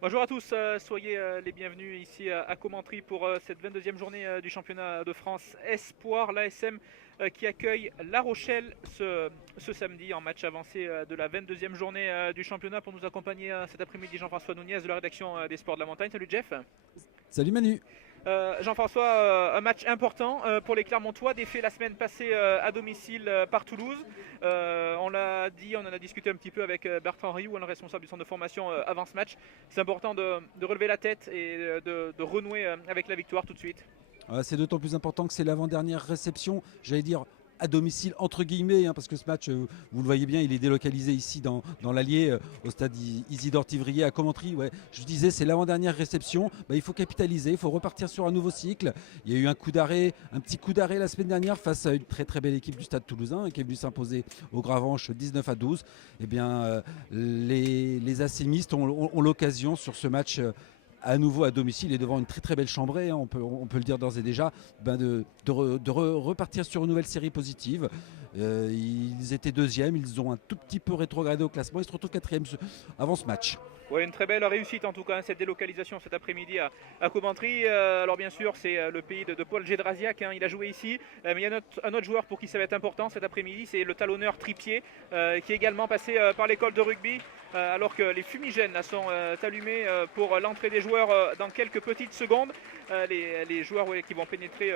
Bonjour à tous, soyez les bienvenus ici à Commentry pour cette 22e journée du championnat de France Espoir, l'ASM qui accueille La Rochelle ce samedi en match avancé de la 22e journée du championnat. Pour nous accompagner cet après-midi, Jean-François Nouniez de la rédaction des Sports de la Montagne. Salut Jeff. Salut Manu. Jean-François, un match important pour les Clermontois, défait la semaine passée à domicile par Toulouse. On l'a dit, on en a discuté un petit peu avec Bertrand Rioux, le responsable du centre de formation avant ce match. C'est important de relever la tête et de renouer avec la victoire tout de suite. C'est d'autant plus important que c'est l'avant-dernière réception, j'allais dire à domicile entre guillemets, hein, parce que ce match, vous le voyez bien, il est délocalisé ici dans l'Allier, au stade Isidore Tivrier à Commentry. Ouais. Je disais, c'est l'avant-dernière réception, il faut capitaliser, il faut repartir sur un nouveau cycle. Il y a eu un petit coup d'arrêt la semaine dernière face à une très très belle équipe du stade toulousain qui est venue s'imposer au Gravenche 19-12. Eh bien, les ACMistes ont l'occasion sur ce match à nouveau à domicile et devant une très très belle chambrée, hein, on peut le dire d'ores et déjà, repartir sur une nouvelle série positive. Ils étaient deuxièmes, ils ont un tout petit peu rétrogradé au classement, ils se retrouvent quatrième avant ce match. Ouais, une très belle réussite en tout cas, cette délocalisation cet après-midi à Coventry. Alors bien sûr, c'est le pays de Paul Gédrasiak, hein, il a joué ici. Mais il y a un autre joueur pour qui ça va être important cet après-midi, c'est le talonneur Tripier, qui est également passé par l'école de rugby. Alors que les fumigènes là, sont allumés pour l'entrée des joueurs dans quelques petites secondes. Les joueurs qui vont pénétrer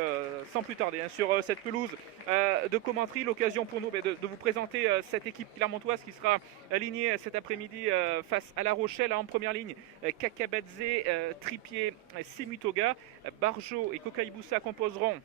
sans plus tarder, hein, sur cette pelouse de Coventry. L'occasion pour nous de vous présenter cette équipe clermontoise qui sera alignée cet après-midi face à La Rochelle. En première ligne, Kakabadze, Tripier, Semutoga, Barjo et Kokaiboussa composeront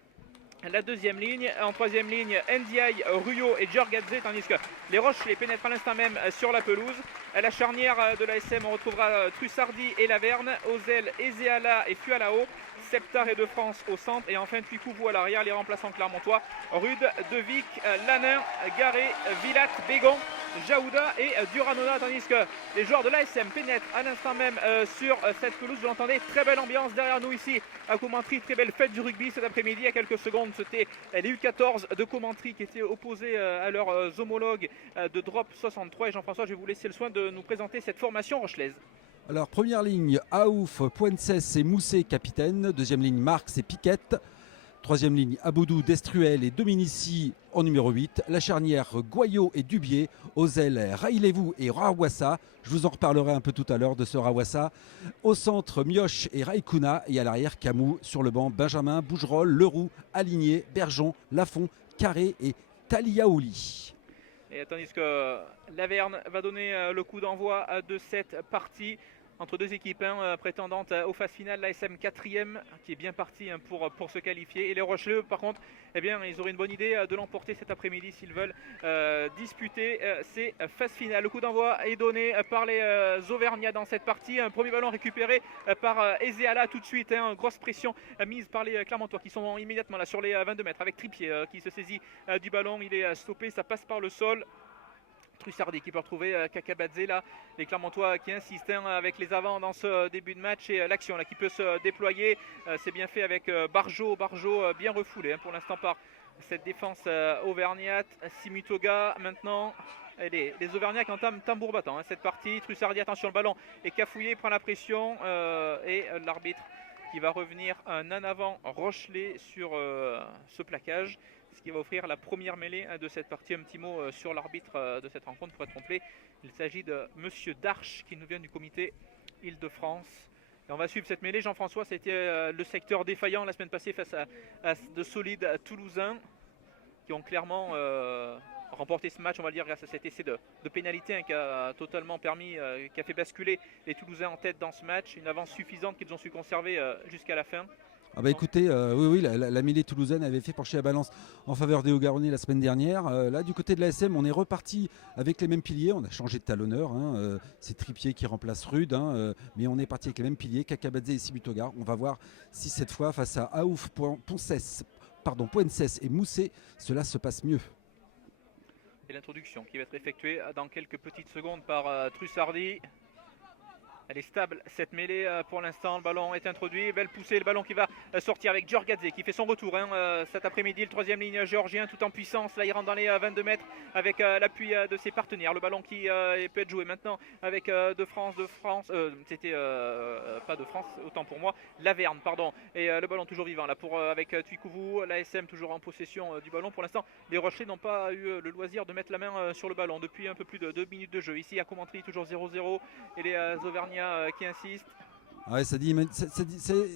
la deuxième ligne. En troisième ligne, Ndiaye, Ruyo et Djorgadze, tandis que les Roches les pénètrent à l'instant même sur la pelouse. À la charnière de la SM, on retrouvera Trussardi et Laverne, Ozel, Ezeala et Fualao, Septar et De France au centre, et enfin Tuikouvou à l'arrière. Les remplaçants clermontois, Rude, Devic, Lanin, Garé, Villat, Bégon, Jaouda et Duranona, tandis que les joueurs de l'ASM pénètrent à l'instant même sur cette pelouse. Vous l'entendez, très belle ambiance derrière nous ici à Commentry, très belle fête du rugby cet après-midi. Il y a quelques secondes, c'était les U14 de Commentry qui étaient opposés à leurs homologues de Drop 63. Et Jean-François, je vais vous laisser le soin de nous présenter cette formation rochelaise. Alors première ligne, Aouf, Poinsès et Mousset capitaine. Deuxième ligne, Marx et Piquette. Troisième ligne, Aboudou, Destruel et Dominici en numéro 8. La charnière, Goyot et Dubier. Ozel, Railevou et Rawassa. Je vous en reparlerai un peu tout à l'heure de ce Rawassa. Au centre, Mioche et Raikuna. Et à l'arrière, Camou. Sur le banc, Benjamin, Bougerolles, Leroux, Aligné, Bergeon, Lafont, Carré et Taliaouli. Et tandis que Laverne va donner le coup d'envoi de cette partie entre deux équipes prétendantes aux phases finales. L'ASM 4e qui est bien parti pour se qualifier. Et les Rocheleux, par contre, eh bien, ils auraient une bonne idée de l'emporter cet après-midi s'ils veulent disputer ces phases finales. Le coup d'envoi est donné par les Auvergnats dans cette partie. Un premier ballon récupéré par Ezeala tout de suite. Grosse pression mise par les Clermontois qui sont immédiatement là sur les 22 mètres avec Tripier qui se saisit du ballon. Il est stoppé, ça passe par le sol. Trussardi qui peut retrouver Kakabadze là, les Clermontois qui insistent avec les avants dans ce début de match et l'action là qui peut se déployer. C'est bien fait avec Barjo bien refoulé pour l'instant par cette défense auvergnate. Simutoga maintenant. Et les Auvergnats qui entament tambour battant cette partie. Trussardi, attention, le ballon est cafouillé, il prend la pression et l'arbitre qui va revenir un en avant Rochelet sur ce plaquage, ce qui va offrir la première mêlée de cette partie. Un petit mot sur l'arbitre de cette rencontre pour être complet. Il s'agit de Monsieur Darche qui nous vient du comité Île-de-France. Et on va suivre cette mêlée. Jean-François, c'était le secteur défaillant la semaine passée face à de solides Toulousains qui ont clairement remporté ce match, on va le dire, grâce à cet essai de pénalité qui a totalement permis, qui a fait basculer les Toulousains en tête dans ce match. Une avance suffisante qu'ils ont su conserver jusqu'à la fin. Écoutez, oui, la mêlée toulousaine avait fait pencher la balance en faveur des Hauts-Garonnais la semaine dernière. Là, du côté de la SM, on est reparti avec les mêmes piliers. On a changé de talonneur. C'est Tripier qui remplace Rude, mais on est parti avec les mêmes piliers, Kakabadze et Sibutoga. On va voir si cette fois, face à Aouf, Poinsès et Mousset, cela se passe mieux. Et l'introduction qui va être effectuée dans quelques petites secondes par Trussardi. Elle est stable cette mêlée pour l'instant. Le ballon est introduit. Belle poussée. Le ballon qui va sortir avec Djorgadze qui fait son retour cet après-midi. Le troisième ligne géorgien tout en puissance. Là, il rentre dans les 22 mètres avec l'appui de ses partenaires. Le ballon qui peut être joué maintenant avec de France. C'était pas de France, autant pour moi. Laverne, pardon. Et le ballon toujours vivant là avec Tuikouvou. L'ASM toujours en possession du ballon. Pour l'instant, les Rochelais n'ont pas eu le loisir de mettre la main sur le ballon depuis un peu plus de 2 minutes de jeu. Ici à Commentry, toujours 0-0. Et les Auvergnats qui insistent. Ouais,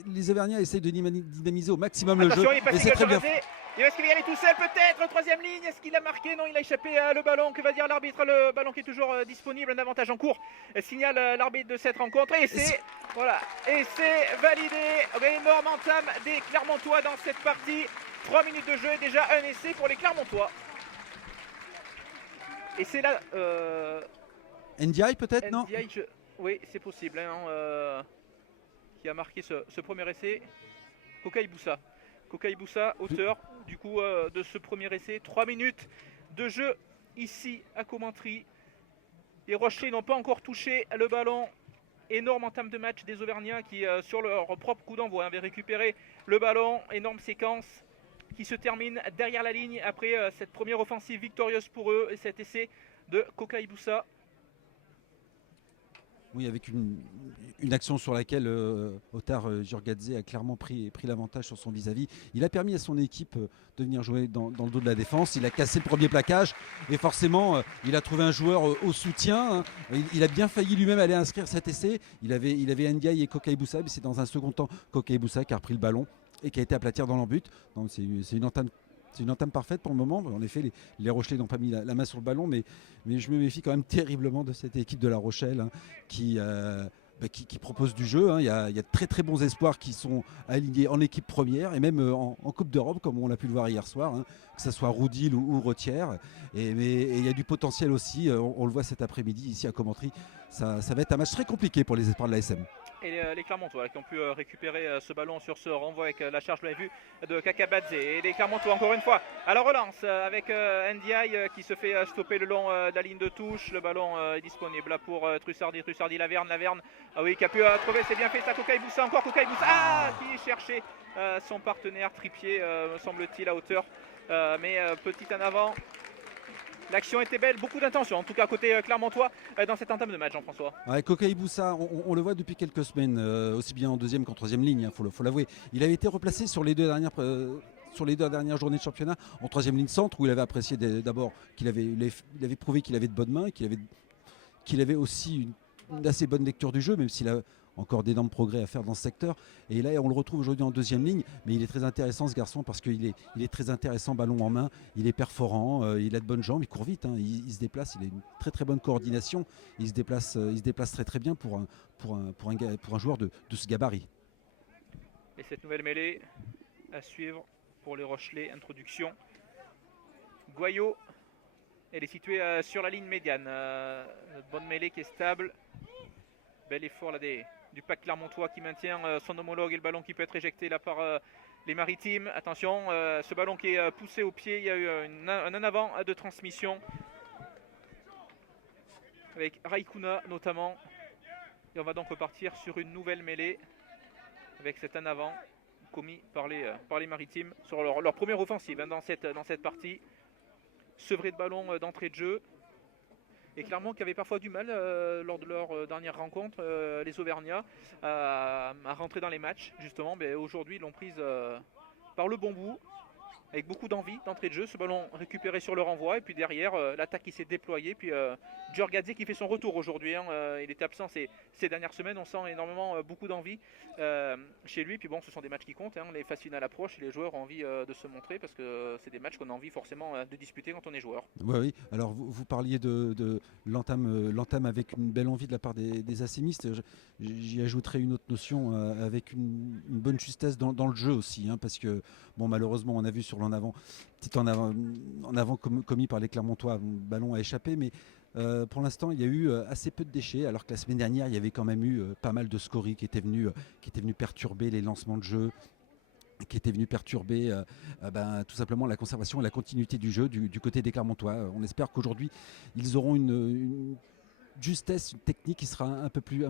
les Auvergnats essayent de dynamiser au maximum le jeu. Attention, il est passé Et c'est très bien. Est-ce qu'il va y aller tout seul peut-être? Troisième ligne, est-ce qu'il a marqué? Non, il a échappé le ballon. Que va dire l'arbitre? Le ballon qui est toujours disponible, un avantage en cours. Signale l'arbitre de cette rencontre. Et c'est validé. Énorme entame des Clermontois dans cette partie. 3 minutes de jeu et déjà un essai pour les Clermontois. Et c'est là... NDI peut-être, non? Oui, c'est possible. Qui a marqué ce premier essai. Kokai Boussa, auteur du coup de ce premier essai. 3 minutes de jeu ici à Commentry. Les Rochelais n'ont pas encore touché le ballon. Énorme entame de match des Auvergnats qui, sur leur propre coup d'envoi, avaient récupéré le ballon. Énorme séquence qui se termine derrière la ligne après cette première offensive victorieuse pour eux et cet essai de Kokai Boussa. Oui, avec une action sur laquelle Otar Djorgadze a clairement pris l'avantage sur son vis-à-vis. Il a permis à son équipe de venir jouer dans le dos de la défense. Il a cassé le premier plaquage et forcément, il a trouvé un joueur au soutien. Il a bien failli lui-même aller inscrire cet essai. Il avait Ndiaye et Kokai Boussa, mais c'est dans un second temps Kokai Boussa qui a repris le ballon et qui a été aplatir dans l'embut. Donc c'est une entame. C'est une entame parfaite pour le moment. En effet, les Rochelais n'ont pas mis la main sur le ballon, mais je me méfie quand même terriblement de cette équipe de La Rochelle qui propose du jeu. Il y a de très très bons espoirs qui sont alignés en équipe première et même en Coupe d'Europe, comme on l'a pu le voir hier soir, que ce soit Roudil ou Retière. Mais il y a du potentiel aussi. On le voit cet après-midi ici à Commentry. Ça va être un match très compliqué pour les espoirs de l'ASM. Et les Clermontois qui ont pu récupérer ce ballon sur ce renvoi avec la charge, vous l'avez vu, de Kakabadze. Et les Clermontois encore une fois à la relance avec Ndiaye qui se fait stopper le long de la ligne de touche. Le ballon est disponible là pour Trussardi, Laverne, qui a pu trouver, c'est bien fait ça. Kokai Boussa qui cherchait son partenaire Tripier, me semble-t-il, à hauteur. Mais petit en avant. L'action était belle, beaucoup d'intention, en tout cas côté Clermontois dans cette entame de match, Jean-François. Ouais, Kokai Boussa, on le voit depuis quelques semaines, aussi bien en deuxième qu'en troisième ligne, faut l'avouer. Il avait été replacé sur les deux dernières journées de championnat en troisième ligne centre, où il avait apprécié d'abord qu'il avait prouvé qu'il avait de bonnes mains, qu'il avait aussi une assez bonne lecture du jeu, même s'il a encore d'énormes progrès à faire dans ce secteur. Et là, on le retrouve aujourd'hui en deuxième ligne, mais il est très intéressant ce garçon parce qu'il est très intéressant ballon en main, il est perforant, il a de bonnes jambes, il court vite, il se déplace, il a une très très bonne coordination, il se déplace très très bien pour un joueur de ce gabarit. Et cette nouvelle mêlée à suivre pour les Rochelais, introduction. Goyot, elle est située sur la ligne médiane, bonne mêlée qui est stable. Bel effort là du pack clermontois qui maintient son homologue et le ballon qui peut être éjecté là par les Maritimes. Attention, ce ballon qui est poussé au pied, il y a eu un en avant de transmission avec Raikuna notamment. Et on va donc repartir sur une nouvelle mêlée avec cet en avant commis par les Maritimes sur leur première offensive dans cette partie. Sevré de ballon d'entrée de jeu. Et Clermont qui avait parfois du mal lors de leur dernière rencontre, les Auvergnats, à rentrer dans les matchs justement. Mais aujourd'hui ils l'ont prise par le bon bout, avec beaucoup d'envie d'entrée de jeu. Ce ballon récupéré sur le renvoi et puis derrière l'attaque qui s'est déployée. Puis Djorgadze qui fait son retour aujourd'hui. Il était absent ces dernières semaines. On sent énormément beaucoup d'envie chez lui. Puis bon, ce sont des matchs qui comptent. Les phases finales approchent et les joueurs ont envie de se montrer parce que c'est des matchs qu'on a envie forcément de disputer quand on est joueur. Oui. Alors vous parliez de l'entame avec une belle envie de la part des ACMistes. J'y ajouterai une autre notion avec une bonne justesse dans le jeu aussi, parce que bon, malheureusement on a vu sur l'en avant, petit en avant commis par les Clermontois, le ballon a échappé, mais pour l'instant il y a eu assez peu de déchets, alors que la semaine dernière il y avait quand même eu pas mal de scories qui étaient venus perturber les lancements de jeu, qui était venu perturber tout simplement la conservation et la continuité du jeu du côté des Clermontois. On espère qu'aujourd'hui ils auront justesse, une technique qui sera un peu plus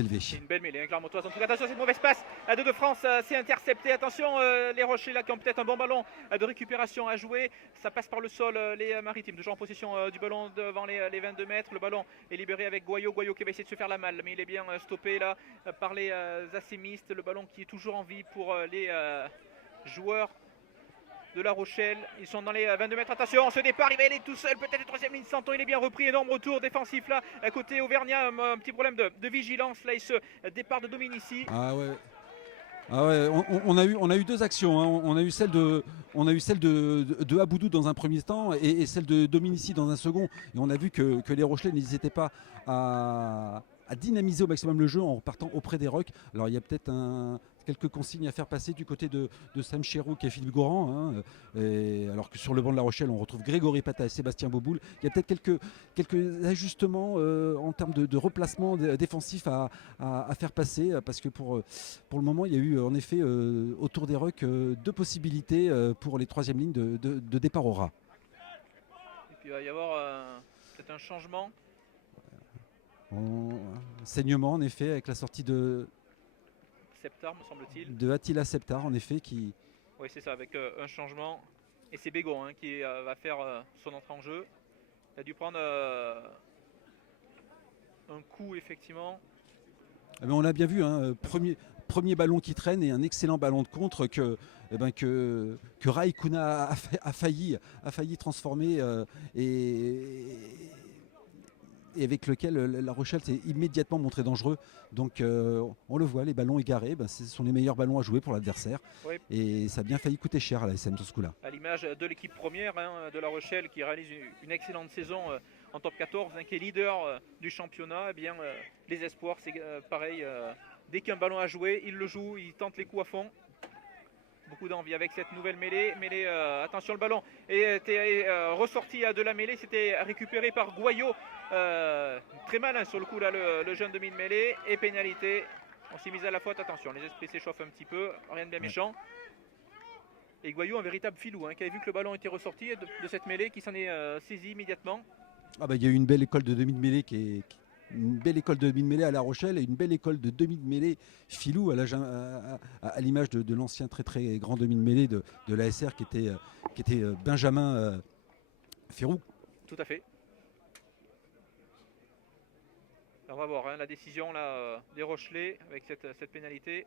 élevée. C'est une belle mêlée, hein, Clermontoise. En tout cas, attention, cette mauvaise passe de France, c'est intercepté. Attention, les Rochers là qui ont peut-être un bon ballon de récupération à jouer. Ça passe par le sol, les Maritimes, toujours en possession du ballon devant les 22 mètres. Le ballon est libéré avec Goyot. Goyot qui va essayer de se faire la malle, mais il est bien stoppé là par les assémistes. Le ballon qui est toujours en vie pour les joueurs de La Rochelle. Ils sont dans les 22 mètres. Attention, ce départ, il va aller tout seul. Peut-être le troisième ligne. Santon, il est bien repris. Énorme retour défensif là. À côté Auvergnat, un petit problème de vigilance. Là, il se départ de Dominici. Ah ouais. Ah ouais, on a eu deux actions. Hein. On a eu celle de Aboudou dans un premier temps et celle de Dominici dans un second. Et on a vu que les Rochelais n'hésitaient pas à dynamiser au maximum le jeu en partant auprès des Rocs. Alors il y a peut-être quelques consignes à faire passer du côté de Sam Chéroux et Philippe Goran. Hein. Alors que sur le banc de La Rochelle, on retrouve Grégory Pata et Sébastien Boboul. Il y a peut-être quelques ajustements en termes de replacement défensif à faire passer. Parce que pour le moment, il y a eu en effet autour des Rocs deux possibilités pour les troisième lignes de départ au ras. Et puis il va y avoir peut-être un changement. Saignement en effet avec la sortie de Septar, me semble-t-il. De Attila Septar en effet qui... Oui c'est ça, avec un changement. Et c'est Bégon qui va faire son entrée en jeu. Il a dû prendre un coup effectivement. Mais on l'a bien vu, hein, premier ballon qui traîne et un excellent ballon de contre que Raikkouna a failli transformer et avec lequel La Rochelle s'est immédiatement montré dangereux. Donc on le voit, les ballons égarés, ce sont les meilleurs ballons à jouer pour l'adversaire. Oui. Et ça a bien failli coûter cher à la SM sur ce coup-là. À l'image de l'équipe première de La Rochelle qui réalise une excellente saison en top 14, qui est leader du championnat, eh bien, les espoirs, c'est pareil. Dès qu'il y a un ballon à jouer, ils le jouent, ils tentent les coups à fond. Beaucoup d'envie avec cette nouvelle mêlée. Attention, le ballon était ressorti de la mêlée, c'était récupéré par Goyot. Très malin sur le coup là, le jeune demi-mêlée. Et pénalité. On s'est mis à la faute. Attention, les esprits s'échauffent un petit peu. Rien de bien méchant. Et Goyot, un véritable filou, qui avait vu que le ballon était ressorti de cette mêlée, qui s'en est saisi immédiatement. Il y a eu une belle école de demi de mêlée une belle école de demi de mêlée à La Rochelle et une belle école de demi de mêlée filou à l'image de l'ancien très très grand demi de mêlée de l'ASR qui était Benjamin Ferrou. Tout à fait. On va voir la décision là, des Rochelais avec cette pénalité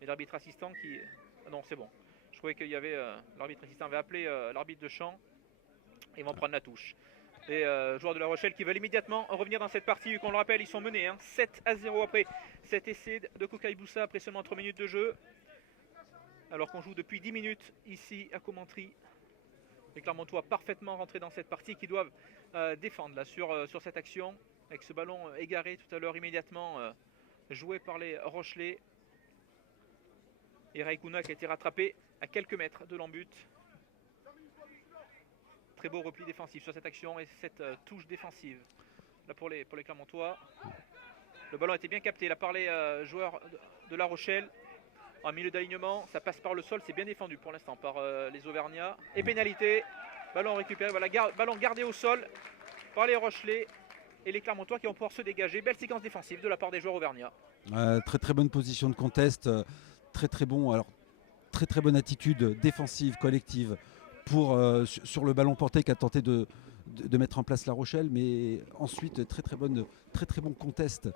et l'arbitre assistant qui... Ah non, c'est bon. Je trouvais qu'il y avait... l'arbitre assistant avait appelé l'arbitre de champ. Ils vont prendre la touche. Les joueurs de La Rochelle qui veulent immédiatement revenir dans cette partie. Qu'on le rappelle, ils sont menés 7-0 après cet essai de Kokai Boussa après seulement 3 minutes de jeu. Alors qu'on joue depuis 10 minutes ici à Commentry. Les Clermontois parfaitement rentrés dans cette partie qui doivent défendre là, sur cette action. Avec ce ballon égaré tout à l'heure immédiatement joué par les Rochelais. Et Raikkouna qui a été rattrapé à quelques mètres de l'embut. Très beau repli défensif sur cette action et cette touche défensive là pour les Clermontois. Le ballon a été bien capté là par les joueurs de La Rochelle. En milieu d'alignement, ça passe par le sol, c'est bien défendu pour l'instant par les Auvergnats. Et pénalité, ballon récupéré, voilà, ballon gardé au sol par les Rochelais et les Clermontois qui vont pouvoir se dégager. Belle séquence défensive de la part des joueurs auvergnats. Très très bonne position de contest, très bonne attitude défensive, collective sur le ballon porté qu'a tenté de mettre en place La Rochelle, mais ensuite très bon contest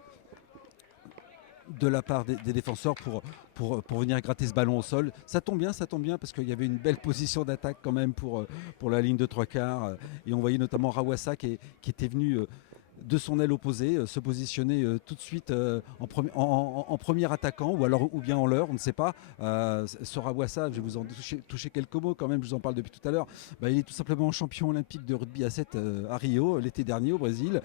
de la part des défenseurs pour venir gratter ce ballon au sol. Ça tombe bien parce qu'il y avait une belle position d'attaque quand même pour la ligne de 3/4 et on voyait notamment Rawassa qui était venu de son aile opposée se positionner tout de suite en premier attaquant ou bien en leurre, on ne sait pas. Ce Rawassa, je vais vous en toucher quelques mots quand même, je vous en parle depuis tout à l'heure. Il est tout simplement champion olympique de rugby à 7 à Rio l'été dernier au Brésil.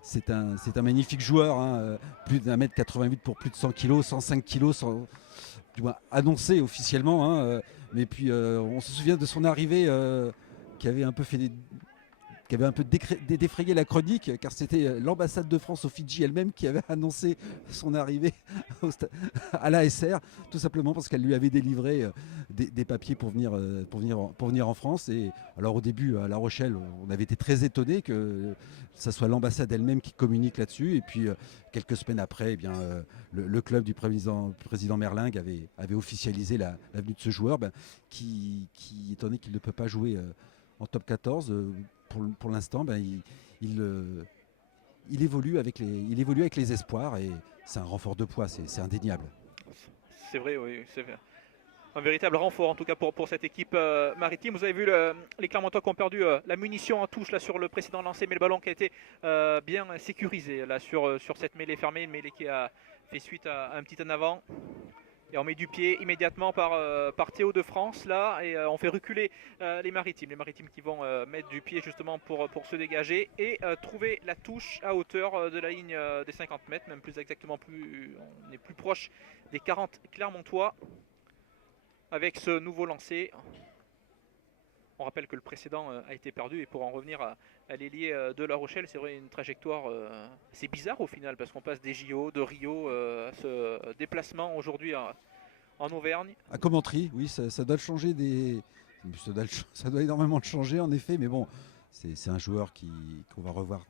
C'est un magnifique joueur, plus d'1m88 pour plus de 100 kg, 105 kg, du moins annoncé officiellement. Mais puis on se souvient de son arrivée qui avait un peu fait qui avait un peu défrayé la chronique, car c'était l'ambassade de France aux Fidji elle-même qui avait annoncé son arrivée à l'ASR, tout simplement parce qu'elle lui avait délivré des papiers pour venir en France. Et alors au début, à La Rochelle, on avait été très étonnés que ce soit l'ambassade elle-même qui communique là-dessus. Et puis quelques semaines après, eh bien, le club du président Merlingue avait officialisé la venue de ce joueur, qui étant donné qu'il ne peut pas jouer en top 14, pour l'instant, il évolue avec les espoirs, et c'est un renfort de poids, c'est indéniable. C'est vrai, oui, c'est vrai. Un véritable renfort en tout cas pour cette équipe maritime. Vous avez vu les Clermontois qui ont perdu la munition en touche là, sur le précédent lancer, mais le ballon qui a été bien sécurisé là, sur cette mêlée fermée, une mêlée qui a fait suite à un petit en avant. Et on met du pied immédiatement par Théo de France là, et on fait reculer les maritimes qui vont mettre du pied justement pour se dégager et trouver la touche à hauteur de la ligne des 50 mètres, même plus exactement, on est plus proche des 40 Clermontois avec ce nouveau lancer. On rappelle que le précédent a été perdu, et pour en revenir à l'ailier de La Rochelle, c'est vrai, une trajectoire c'est bizarre au final, parce qu'on passe des JO, de Rio à ce déplacement aujourd'hui en Auvergne. À Commentry, oui, ça doit changer ça doit énormément changer en effet, mais bon, c'est un joueur qu'on va revoir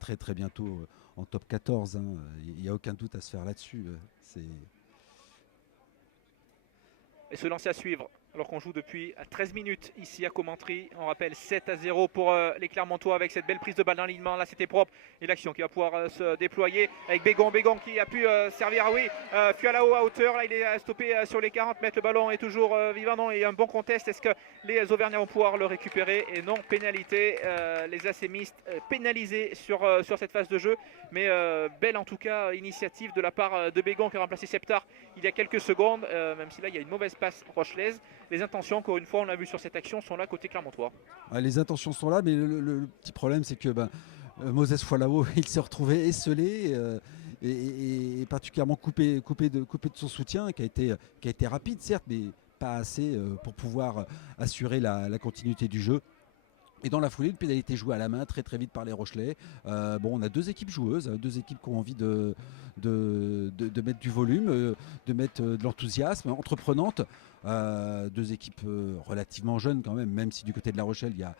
très très bientôt en top 14, hein. Il n'y a aucun doute à se faire là-dessus. Et ce lancer à suivre, alors qu'on joue depuis 13 minutes ici à Commentry. On rappelle 7-0 pour les Clermontois avec cette belle prise de balle d'alignement. Là, c'était propre. Et l'action qui va pouvoir se déployer avec Bégon qui a pu servir. Ah oui, Fualao à hauteur. Là, il est stoppé sur les 40 mètres. Le ballon est toujours vivant. Non, et un bon contest. Est-ce que les Auvergnats vont pouvoir le récupérer? Et non, pénalité. Les assémistes pénalisés sur cette phase de jeu. Mais belle en tout cas initiative de la part de Bégon qui a remplacé Septard il y a quelques secondes. Même si là, il y a une mauvaise passe rochelaise. Les intentions, encore une fois, on l'a vu sur cette action, sont là côté Clermontois. Les intentions sont là, mais le petit problème, c'est que Moses Fualao, il s'est retrouvé esselé et particulièrement coupé de son soutien, qui a été rapide, certes, mais pas assez pour pouvoir assurer la continuité du jeu. Et dans la foulée, une pénalité jouée à la main très très vite par les Rochelais. On a deux équipes joueuses, deux équipes qui ont envie de mettre du volume, de mettre de l'enthousiasme, entreprenantes. Deux équipes relativement jeunes quand même si du côté de La Rochelle, il y a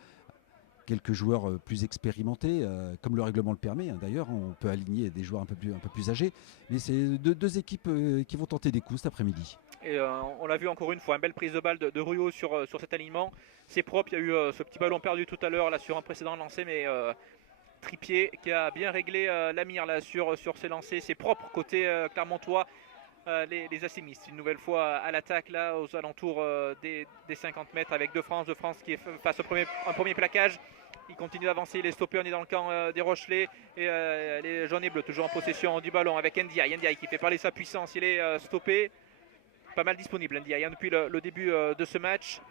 quelques joueurs plus expérimentés, comme le règlement le permet. D'ailleurs, on peut aligner des joueurs un peu plus âgés. Mais c'est deux équipes qui vont tenter des coups cet après-midi. Et on l'a vu encore une fois, une belle prise de balle de Ruyo sur cet alignement. C'est propre, il y a eu ce petit ballon perdu tout à l'heure là, sur un précédent lancé, mais Tripier qui a bien réglé la mire là, sur ses lancers. C'est propre côté Clermontois. Les assémistes une nouvelle fois à l'attaque là aux alentours des 50 mètres avec De France qui est face au premier plaquage. Il continue d'avancer, il est stoppé, on est dans le camp des Rochelais et les jaunes et bleus toujours en possession du ballon avec Ndiaye qui fait parler sa puissance, il est stoppé, pas mal disponible Ndiaye depuis le début de ce match.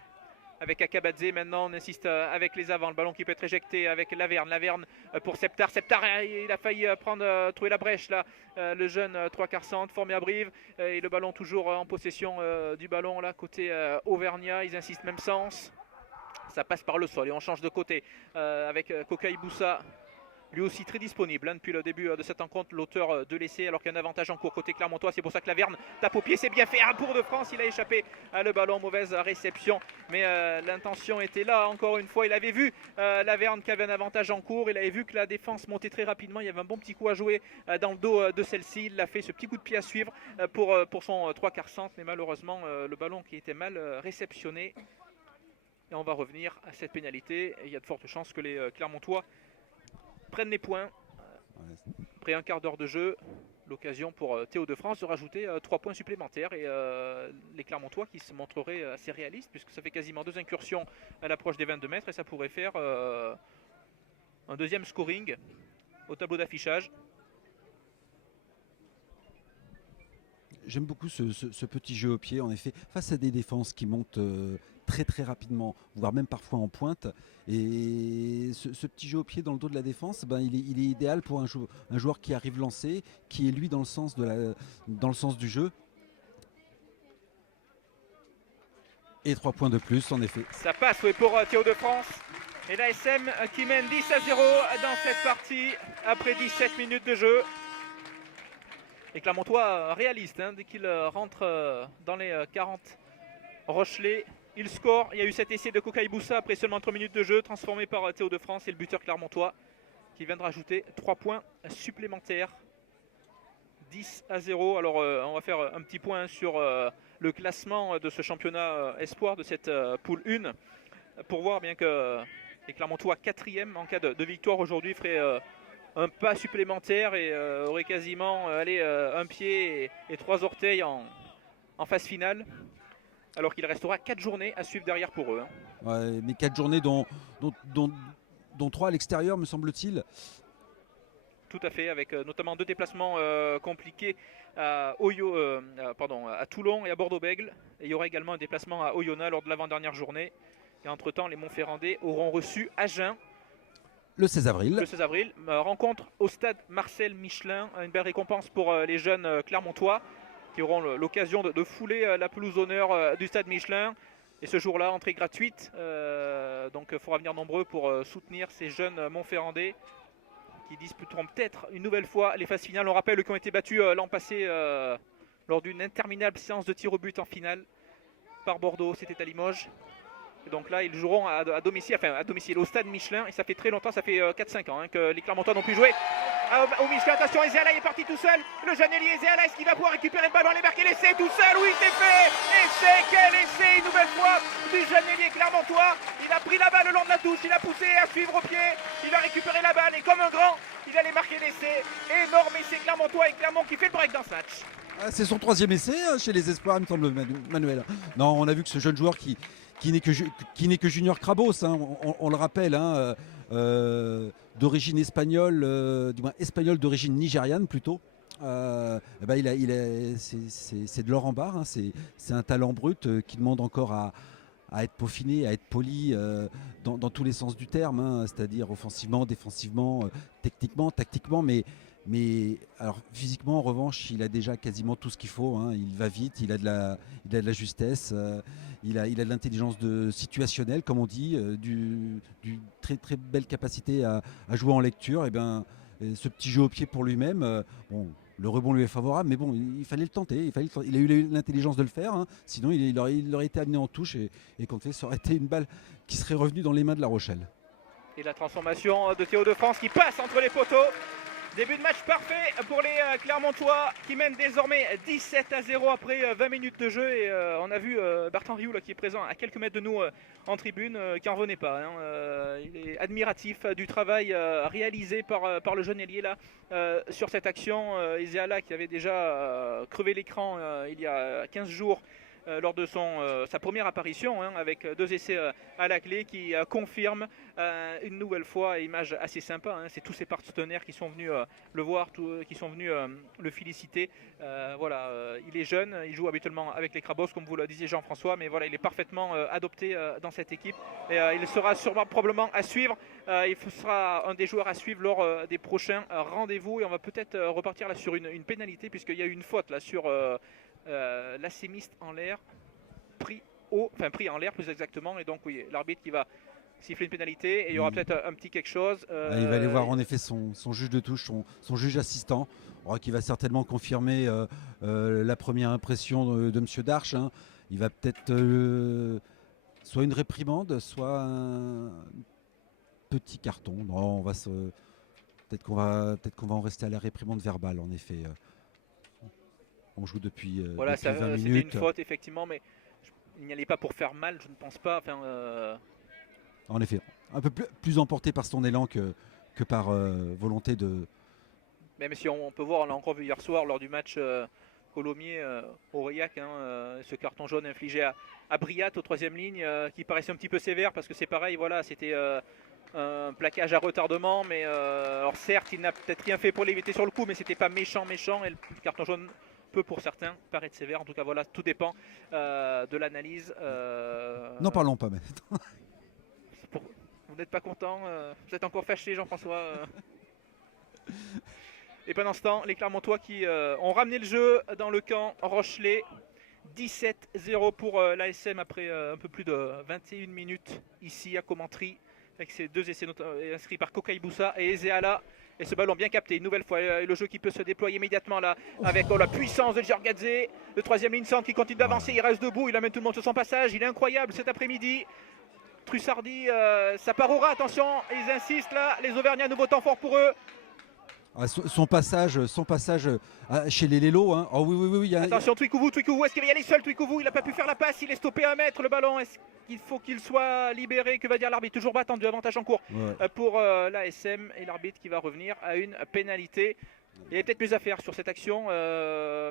Avec Akabadze, maintenant on insiste avec les avants, le ballon qui peut être éjecté avec Laverne pour Septard, il a failli trouver la brèche là, le jeune 3/4 centre formé à Brive, et le ballon toujours en possession du ballon là côté Auvergnat, ils insistent même sens, ça passe par le sol et on change de côté avec Kokai Boussa. Lui aussi très disponible depuis le début de cette rencontre, l'auteur de l'essai, alors qu'il y a un avantage en cours côté Clermontois. C'est pour ça que Laverne tape au pied, c'est bien fait pour De France, il a échappé à le ballon, mauvaise réception, mais l'intention était là encore une fois. Il avait vu Laverne qui avait un avantage en cours, il avait vu que la défense montait très rapidement, il y avait un bon petit coup à jouer dans le dos de celle-ci, il a fait ce petit coup de pied à suivre pour son 3/4 centre, mais malheureusement le ballon qui était mal réceptionné. Et on va revenir à cette pénalité, et il y a de fortes chances que les Clermontois prennent les points. Après un quart d'heure de jeu, l'occasion pour Théo de France de rajouter 3 points supplémentaires, et les Clermontois qui se montreraient assez réalistes puisque ça fait quasiment 2 incursions à l'approche des 22 mètres et ça pourrait faire un deuxième scoring au tableau d'affichage. J'aime beaucoup ce petit jeu au pied, en effet, face à des défenses qui montent très très rapidement, voire même parfois en pointe. Et ce petit jeu au pied dans le dos de la défense, il est idéal pour un joueur qui arrive lancé, qui est lui dans le sens du jeu. Et 3 points de plus, en effet. Ça passe pour Théo de France. Et l'ASM qui mène 10-0 dans cette partie après 17 minutes de jeu. Et Clermontois réaliste, dès qu'il rentre dans les 40 Rochelet, il score. Il y a eu cet essai de Kokai Boussa après seulement 3 minutes de jeu, transformé par Théo de France et le buteur clermontois qui vient de rajouter 3 points supplémentaires. 10-0. Alors on va faire un petit point sur le classement de ce championnat espoir de cette poule 1 pour voir bien que les Clermontois 4e en cas de victoire aujourd'hui ferait un pas supplémentaire et aurait quasiment un pied et 3 orteils en phase finale. Alors qu'il restera 4 journées à suivre derrière pour eux. Ouais, mais 4 journées dont 3 à l'extérieur, me semble-t-il. Tout à fait, avec notamment 2 déplacements compliqués à Toulon et à Bordeaux-Bègles. Et il y aura également un déplacement à Oyonnax lors de l'avant-dernière journée. Et entre-temps, les Montferrandais auront reçu Agen le 16 avril. Le 16 avril. Rencontre au stade Marcel Michelin. Une belle récompense pour les jeunes clermontois qui auront l'occasion de fouler la pelouse d'honneur du stade Michelin. Et ce jour-là, entrée gratuite. Donc il faudra venir nombreux pour soutenir ces jeunes Montferrandais qui disputeront peut-être une nouvelle fois les phases finales. On rappelle qu'ils ont été battus l'an passé lors d'une interminable séance de tir au but en finale par Bordeaux. C'était à Limoges. Et donc là, ils joueront à domicile au stade Michelin. Et ça fait très longtemps, ça fait 4-5 ans que les Clermontois n'ont plus joué au Michelin. Attention, Ezeala est parti tout seul. Le jeune ailier Ezeala, est-ce qu'il va pouvoir récupérer le ballon, les marquer l'essai tout seul? Oui, c'est fait. Essai, quel essai une nouvelle fois du jeune ailier clermontois. Il a pris la balle le long de la touche, il a poussé à suivre au pied. Il a récupéré la balle et comme un grand, il allait marquer l'essai. Énorme essai clermontois et Clermont qui fait le break dans ce match. C'est son 3e essai chez les Espoirs, il me semble, Manuel. Non, on a vu que ce jeune joueur qui n'est que Junior Krabos, on le rappelle, d'origine espagnole, du moins espagnol d'origine nigériane plutôt. C'est de l'or en barre, c'est un talent brut qui demande encore à être peaufiné, à être poli dans tous les sens du terme, c'est-à-dire offensivement, défensivement, techniquement, tactiquement, mais alors physiquement en revanche il a déjà quasiment tout ce qu'il faut, il va vite, il a de la justesse, il a de l'intelligence situationnelle comme on dit, du très très belle capacité à jouer en lecture. Et ce petit jeu au pied pour lui-même, le rebond lui est favorable, mais bon, il fallait le tenter. Il a eu l'intelligence de le faire, sinon il aurait été amené en touche et compte fait, ça aurait été une balle qui serait revenue dans les mains de La Rochelle. Et la transformation de Théo de France qui passe entre les poteaux. Début de match parfait pour les Clermontois qui mènent désormais 17-0 après 20 minutes de jeu. Et on a vu Bertrand Rioux qui est présent à quelques mètres de nous en tribune, qui n'en revenait pas. Il est admiratif du travail réalisé par le jeune ailier là, sur cette action. Ezeala qui avait déjà crevé l'écran il y a 15 jours. Lors de sa première apparition avec 2 essais à la clé qui confirme une nouvelle fois, image assez sympa, c'est tous ses partenaires qui sont venus le voir, qui sont venus le féliciter. Il est jeune, il joue habituellement avec les Crabos comme vous le disiez Jean-François, mais voilà, il est parfaitement adopté dans cette équipe et il sera probablement à suivre. Il sera un des joueurs à suivre lors des prochains rendez-vous et on va peut-être repartir là sur une pénalité puisqu'il y a eu une faute là sur l'assémiste en l'air, pris en l'air plus exactement, et donc oui, l'arbitre qui va siffler une pénalité et il y aura peut-être un petit quelque chose. Il va aller voir en effet son juge de touche, son juge assistant, qui va certainement confirmer la première impression de Monsieur Darche. Il va peut-être soit une réprimande, soit un petit carton. Non, peut-être qu'on va en rester à la réprimande verbale en effet. On joue depuis 20 minutes. C'était une faute effectivement, mais il n'y allait pas pour faire mal, je ne pense pas. En effet, un peu plus emporté par son élan que par volonté de... Même si on peut voir, on l'a encore vu hier soir lors du match Colomiers-Aurillac, ce carton jaune infligé à Briat au 3e ligne, qui paraissait un petit peu sévère parce que c'est pareil, voilà, c'était un plaquage à retardement, mais alors certes il n'a peut-être rien fait pour l'éviter sur le coup, mais c'était pas méchant et le carton jaune peut pour certains paraître sévère. En tout cas voilà, tout dépend de l'analyse. N'en parlons pas maintenant. Vous n'êtes pas content, vous êtes encore fâché Jean-François. Et pendant ce temps, les Clermontois qui ont ramené le jeu dans le camp Rochelet. 17-0 pour l'ASM après un peu plus de 21 minutes ici à Commentry. avec ses 2 essais inscrits par Kokai Boussa et Ezeala. Et ce ballon bien capté, une nouvelle fois, le jeu qui peut se déployer immédiatement là, avec la puissance de Giorgadze. Le 3e ligne centre qui continue d'avancer, il reste debout, il amène tout le monde sur son passage, il est incroyable cet après-midi. Trussardi, ça part au rat, attention, ils insistent là, les Auvergnats, nouveau temps fort pour eux. Son passage chez les Lélo. Hein. Oh oui. Attention, Twikouvou, est-ce qu'il va y aller seul Twikouvou, il n'a pas pu faire la passe, il est stoppé à 1 mètre le ballon. Est-ce qu'il faut qu'il soit libéré? Que va dire l'arbitre? Toujours battant du avantage en cours pour l'ASM et l'arbitre qui va revenir à une pénalité. Il y avait peut-être plus à faire sur cette action.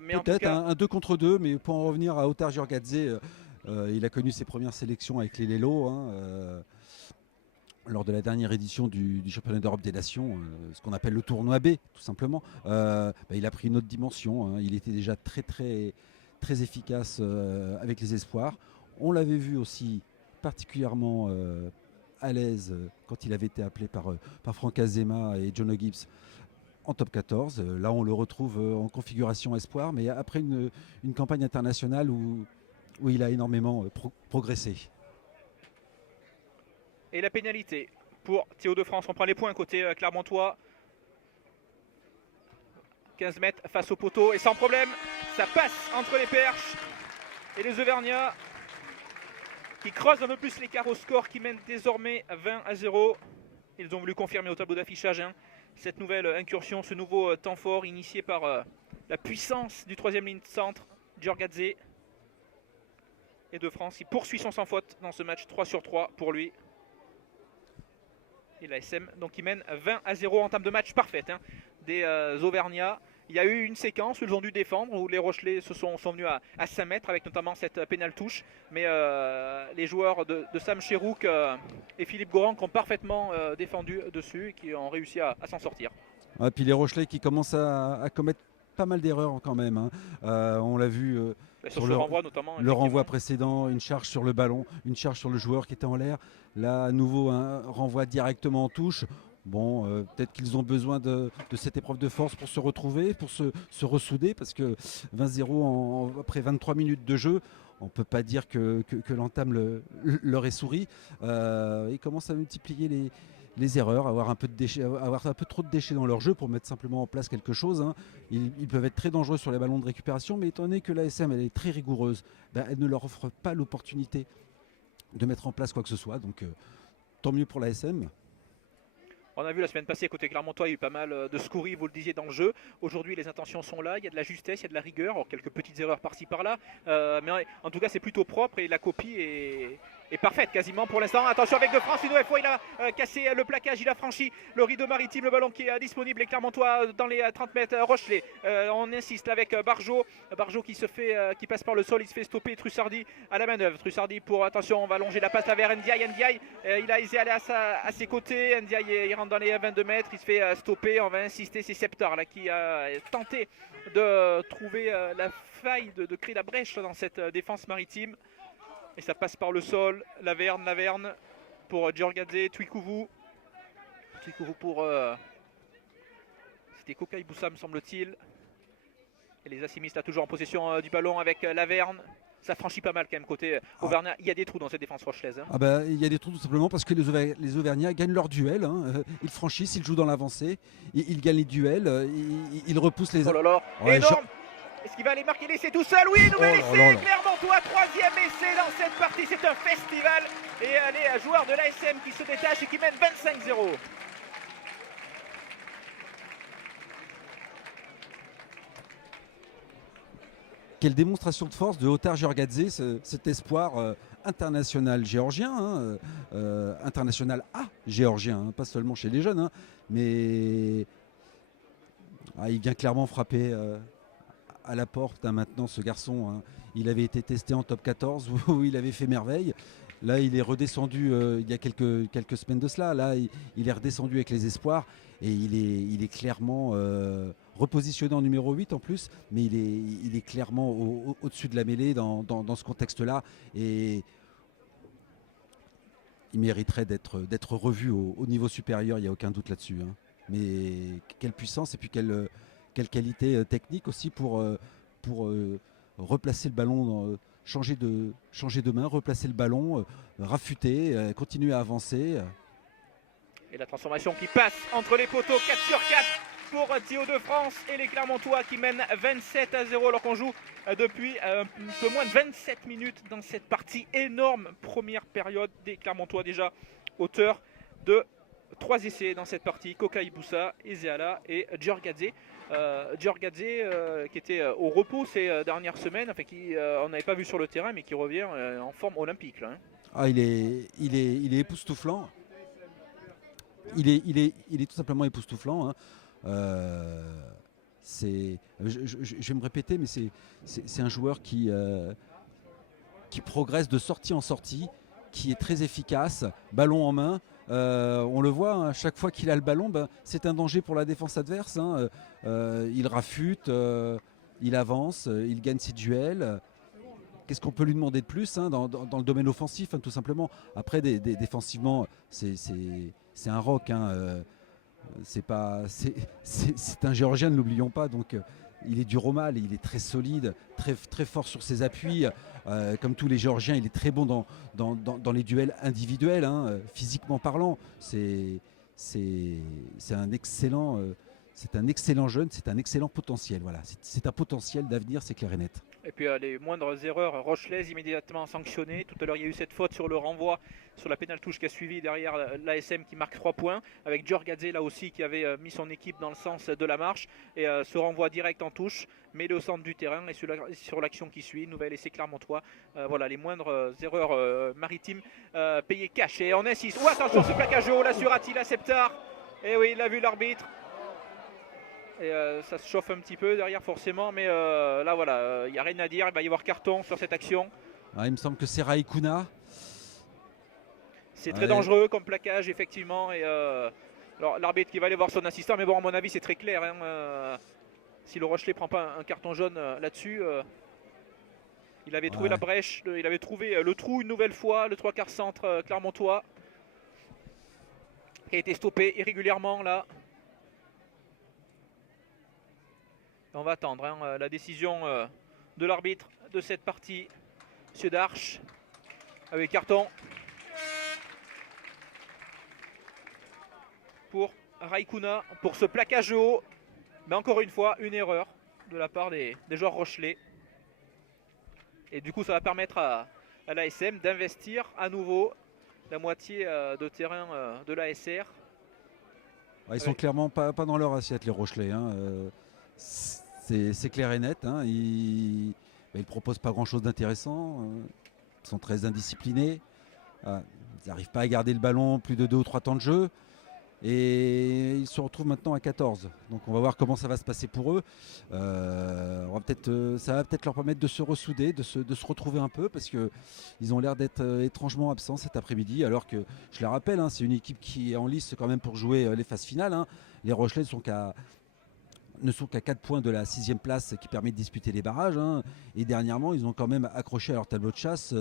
Mais en tout Peut-être cas, un 2 contre 2, mais pour en revenir à Otar Giorgadze, il a connu ses premières sélections avec les Lélo. Hein, lors de la dernière édition du championnat d'Europe des Nations, ce qu'on appelle le tournoi B, tout simplement. Il a pris une autre dimension. Hein. Il était déjà très efficace avec les espoirs. On l'avait vu aussi particulièrement à l'aise quand il avait été appelé par Franck Azema et John O'Gibbs en top 14. Là, on le retrouve en configuration espoir, mais après une campagne internationale où il a énormément progressé. et la pénalité pour Théo de France. On prend les points côté Clermontois. 15 mètres face au poteau et sans problème, ça passe entre les perches. Et les Auvergnats qui creusent un peu plus l'écart au score, qui mènent désormais 20-0. Ils ont voulu confirmer au tableau d'affichage cette nouvelle incursion, ce nouveau temps fort initié par la puissance du 3e ligne centre, Giorgadze. Et de France qui poursuit son sans faute dans ce match 3/3 pour lui. Et la SM donc qui mène 20-0 en termes de match parfaite des Auvergnats. Il y a eu une séquence où ils ont dû défendre, où les Rochelais sont venus à 5 mètres avec notamment cette pénale touche. Mais les joueurs de Sam Cherouk et Philippe Goran qui ont parfaitement défendu dessus et qui ont réussi à s'en sortir. Et puis les Rochelais qui commencent à commettre pas mal d'erreurs quand même. Hein. On l'a vu sur le renvoi notamment. Le renvoi précédent, une charge sur le ballon, une charge sur le joueur qui était en l'air. Là, à nouveau, un renvoi directement en touche. Bon, peut-être qu'ils ont besoin de cette épreuve de force pour se retrouver, pour se ressouder, parce que 20-0 après 23 minutes de jeu, on ne peut pas dire que l'entame leur est souri. Ils commencent à multiplier les erreurs, avoir un peu trop de déchets dans leur jeu pour mettre simplement en place quelque chose. Hein. Ils peuvent être très dangereux sur les ballons de récupération, mais étant donné que l'ASM elle est très rigoureuse, elle ne leur offre pas l'opportunité de mettre en place quoi que ce soit. Donc tant mieux pour l'ASM. On a vu la semaine passée côté Clermontois, il y a eu pas mal de scouris, vous le disiez, dans le jeu. Aujourd'hui, les intentions sont là, il y a de la justesse, il y a de la rigueur, alors, quelques petites erreurs par-ci par-là. Mais en tout cas, c'est plutôt propre et la copie est parfaite quasiment pour l'instant. Attention avec De France, une nouvelle fois, il a cassé le plaquage, il a franchi le rideau maritime, le ballon qui est disponible. Les Clermontois dans les 30 mètres, Rochelais. On insiste avec Barjot. Barjot qui passe par le sol, il se fait stopper. Trussardi à la manœuvre. Trussardi pour, attention, on va allonger la passe là vers Ndiaye. Ndiaye, il a essayé d'aller à ses côtés. Ndiaye, il rentre dans les 22 mètres, il se fait stopper. On va insister, c'est Septar là, qui a tenté de trouver la faille, de créer la brèche dans cette défense maritime. Et ça passe par le sol, Laverne pour Giorgadze, Twikouvou pour... c'était Kokai Boussa me semble-t-il. Et les Assimistes là toujours en possession du ballon avec Laverne. Ça franchit pas mal quand même côté Auvergnat. Il y a des trous dans cette défense rochelaise. Il y a des trous tout simplement parce que les Auvergnats gagnent leur duel. Hein. Ils franchissent, ils jouent dans l'avancée, ils gagnent les duels, ils repoussent les... Oh là là, énorme. Est-ce qu'il va aller marquer l'essai tout seul? Oui, nouvel essai, Clermontois, 3e essai dans cette partie, c'est un festival. Et les joueurs de l'ASM qui se détachent et qui mènent 25-0. Quelle démonstration de force de Otar Giorgadze, cet espoir international géorgien, international géorgien, pas seulement chez les jeunes, mais il vient clairement frapper à la porte maintenant, ce garçon. Il avait été testé en top 14 où il avait fait merveille. Là, il est redescendu il y a quelques semaines de cela. Là, il est redescendu avec les espoirs et il est clairement repositionné en numéro 8 en plus, mais il est clairement au-dessus de la mêlée dans ce contexte-là. Et il mériterait d'être revu au niveau supérieur, il n'y a aucun doute là-dessus. Hein. Mais quelle puissance et puis quelle qualité technique aussi pour replacer le ballon, changer de main, replacer le ballon, raffûter, continuer à avancer. Et la transformation qui passe entre les poteaux, 4 sur 4 pour Thio de France et les Clermontois qui mènent 27-0 alors qu'on joue depuis un peu moins de 27 minutes dans cette partie. Énorme première période des Clermontois, déjà auteur de 3 essais dans cette partie. Kokai Boussa, Ezeala et Djorgadze. Qui était au repos ces dernières semaines, enfin qui on n'avait pas vu sur le terrain mais qui revient en forme olympique là, hein. Ah, il est époustouflant. Il est tout simplement époustouflant, hein. Je vais me répéter, mais c'est un joueur qui progresse de sortie en sortie, qui est très efficace, ballon en main. On le voit, hein, chaque fois qu'il a le ballon, c'est un danger pour la défense adverse, hein. Il rafute, il avance, il gagne ses duels. Qu'est-ce qu'on peut lui demander de plus, hein, dans le domaine offensif, hein, tout simplement. Après, défensivement, c'est un rock, hein. C'est un Géorgien, ne l'oublions pas. Donc, il est dur au mal, il est très solide, très fort sur ses appuis. Comme tous les Géorgiens, il est très bon dans les duels individuels, hein, physiquement parlant. C'est un excellent jeune, c'est un excellent potentiel. Voilà, c'est un potentiel d'avenir, c'est clair et net. Et puis les moindres erreurs rochelaises immédiatement sanctionnées. Tout à l'heure il y a eu cette faute sur le renvoi sur la pénale touche qui a suivi derrière l'ASM qui marque 3 points. Avec Djorgadze là aussi qui avait mis son équipe dans le sens de la marche. Et ce renvoi direct en touche, mêlé au centre du terrain. Et sur l'action qui suit, nouvel essai Clermontois. Voilà les moindres erreurs maritimes payées cash. Et on insiste. Oh, attention ce plaquage haut là sur Attila Septar. Et oui, il a vu l'arbitre. Et ça se chauffe un petit peu derrière forcément, mais là voilà, il n'y a rien à dire, il va y avoir carton sur cette action. Ah, il me semble que c'est Raikkouna. C'est très dangereux comme plaquage effectivement, et l'arbitre qui va aller voir son assistant, mais bon à mon avis c'est très clair, hein, si le Rochelet prend pas un carton jaune là-dessus, il avait trouvé la brèche, il avait trouvé le trou une nouvelle fois, le 3/4 centre clermontois, qui a été stoppé irrégulièrement là. On va attendre, hein, la décision de l'arbitre de cette partie, M. Darche, avec carton pour Raikkouna pour ce plaquage haut. Mais encore une fois, une erreur de la part des joueurs rochelais. Et du coup, ça va permettre à l'ASM d'investir à nouveau la moitié de terrain de l'ASR. Ils sont clairement pas dans leur assiette, les Rochelais, hein. C'est clair et net, hein. Ils ne proposent pas grand-chose d'intéressant. Ils sont très indisciplinés. Ils n'arrivent pas à garder le ballon plus de 2 ou 3 temps de jeu. Et ils se retrouvent maintenant à 14. Donc on va voir comment ça va se passer pour eux. Ça va peut-être leur permettre de se ressouder, de se retrouver un peu, parce qu'ils ont l'air d'être étrangement absents cet après-midi. Alors que, je le rappelle, hein, c'est une équipe qui est en lice quand même pour jouer les phases finales, hein. Les Rochelais ne sont qu'à 4 points de la 6e place qui permet de disputer les barrages, hein. Et dernièrement, ils ont quand même accroché à leur tableau de chasse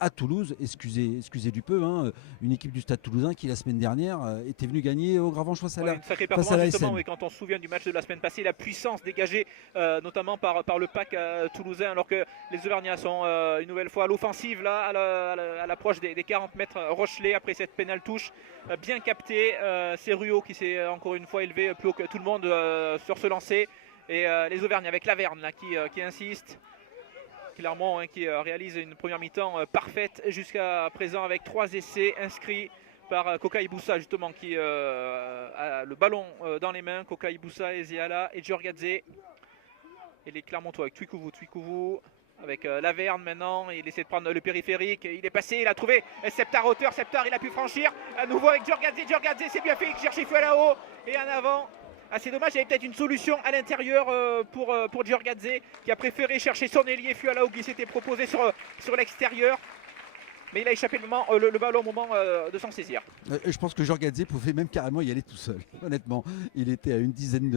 à Toulouse, excusez du peu, hein, une équipe du Stade Toulousain qui la semaine dernière était venue gagner au Gravenche face à l'ASM. Quand on se souvient du match de la semaine passée, la puissance dégagée notamment par le pack toulousain, alors que les Auvergnats sont une nouvelle fois à l'offensive là, à l'approche des 40 mètres Rochelais après cette pénale touche bien captée. C'est Ruot qui s'est encore une fois élevé plus haut que tout le monde sur ce lancer, et les Auvergnats avec Laverne là, qui insiste. Clairement, hein, qui réalise une première mi-temps parfaite jusqu'à présent avec 3 essais inscrits par Kokai Boussa justement, qui a le ballon dans les mains. Kokai Boussa, Ezeala et Djorgadze. Et les Clermontois avec Twikouvou avec Laverne maintenant. Il essaie de prendre le périphérique. Il est passé, il a trouvé Septar hauteur. Septar, il a pu franchir. À nouveau avec Djorgadze. Djorgadze, c'est bien fait. Il cherche là-haut et en avant. Ah, c'est dommage, il y avait peut-être une solution à l'intérieur pour Djorgadze, qui a préféré chercher son ailier Fualao qui s'était proposé sur l'extérieur. Mais il a échappé le ballon au moment de s'en saisir. Je pense que Djorgadze pouvait même carrément y aller tout seul. Honnêtement, il était à une dizaine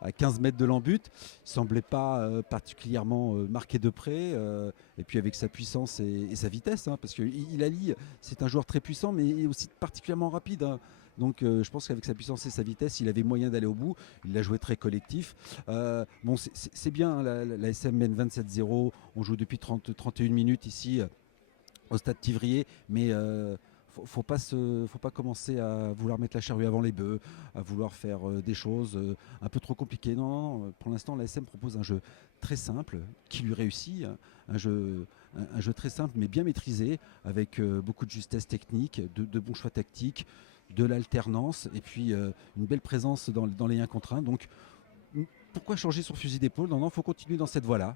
à 15 mètres de l'embut. Il ne semblait pas particulièrement marqué de près. Et puis avec sa puissance et sa vitesse, hein, parce qu'il allie, c'est un joueur très puissant, mais aussi particulièrement rapide, hein. Donc je pense qu'avec sa puissance et sa vitesse, il avait moyen d'aller au bout. Il l'a joué très collectif. Bon, c'est bien, hein, la SM mène 27-0. On joue depuis 31 minutes ici au stade Tivrier. Mais faut pas commencer à vouloir mettre la charrue avant les bœufs, à vouloir faire des choses un peu trop compliquées. Non, non, non. Pour l'instant, l'ASM propose un jeu très simple qui lui réussit, un jeu très simple mais bien maîtrisé, avec beaucoup de justesse technique, de bons choix tactiques, de l'alternance et puis une belle présence dans les 1 contre 1. Donc pourquoi changer son fusil d'épaule? Non, non, faut continuer dans cette voie-là.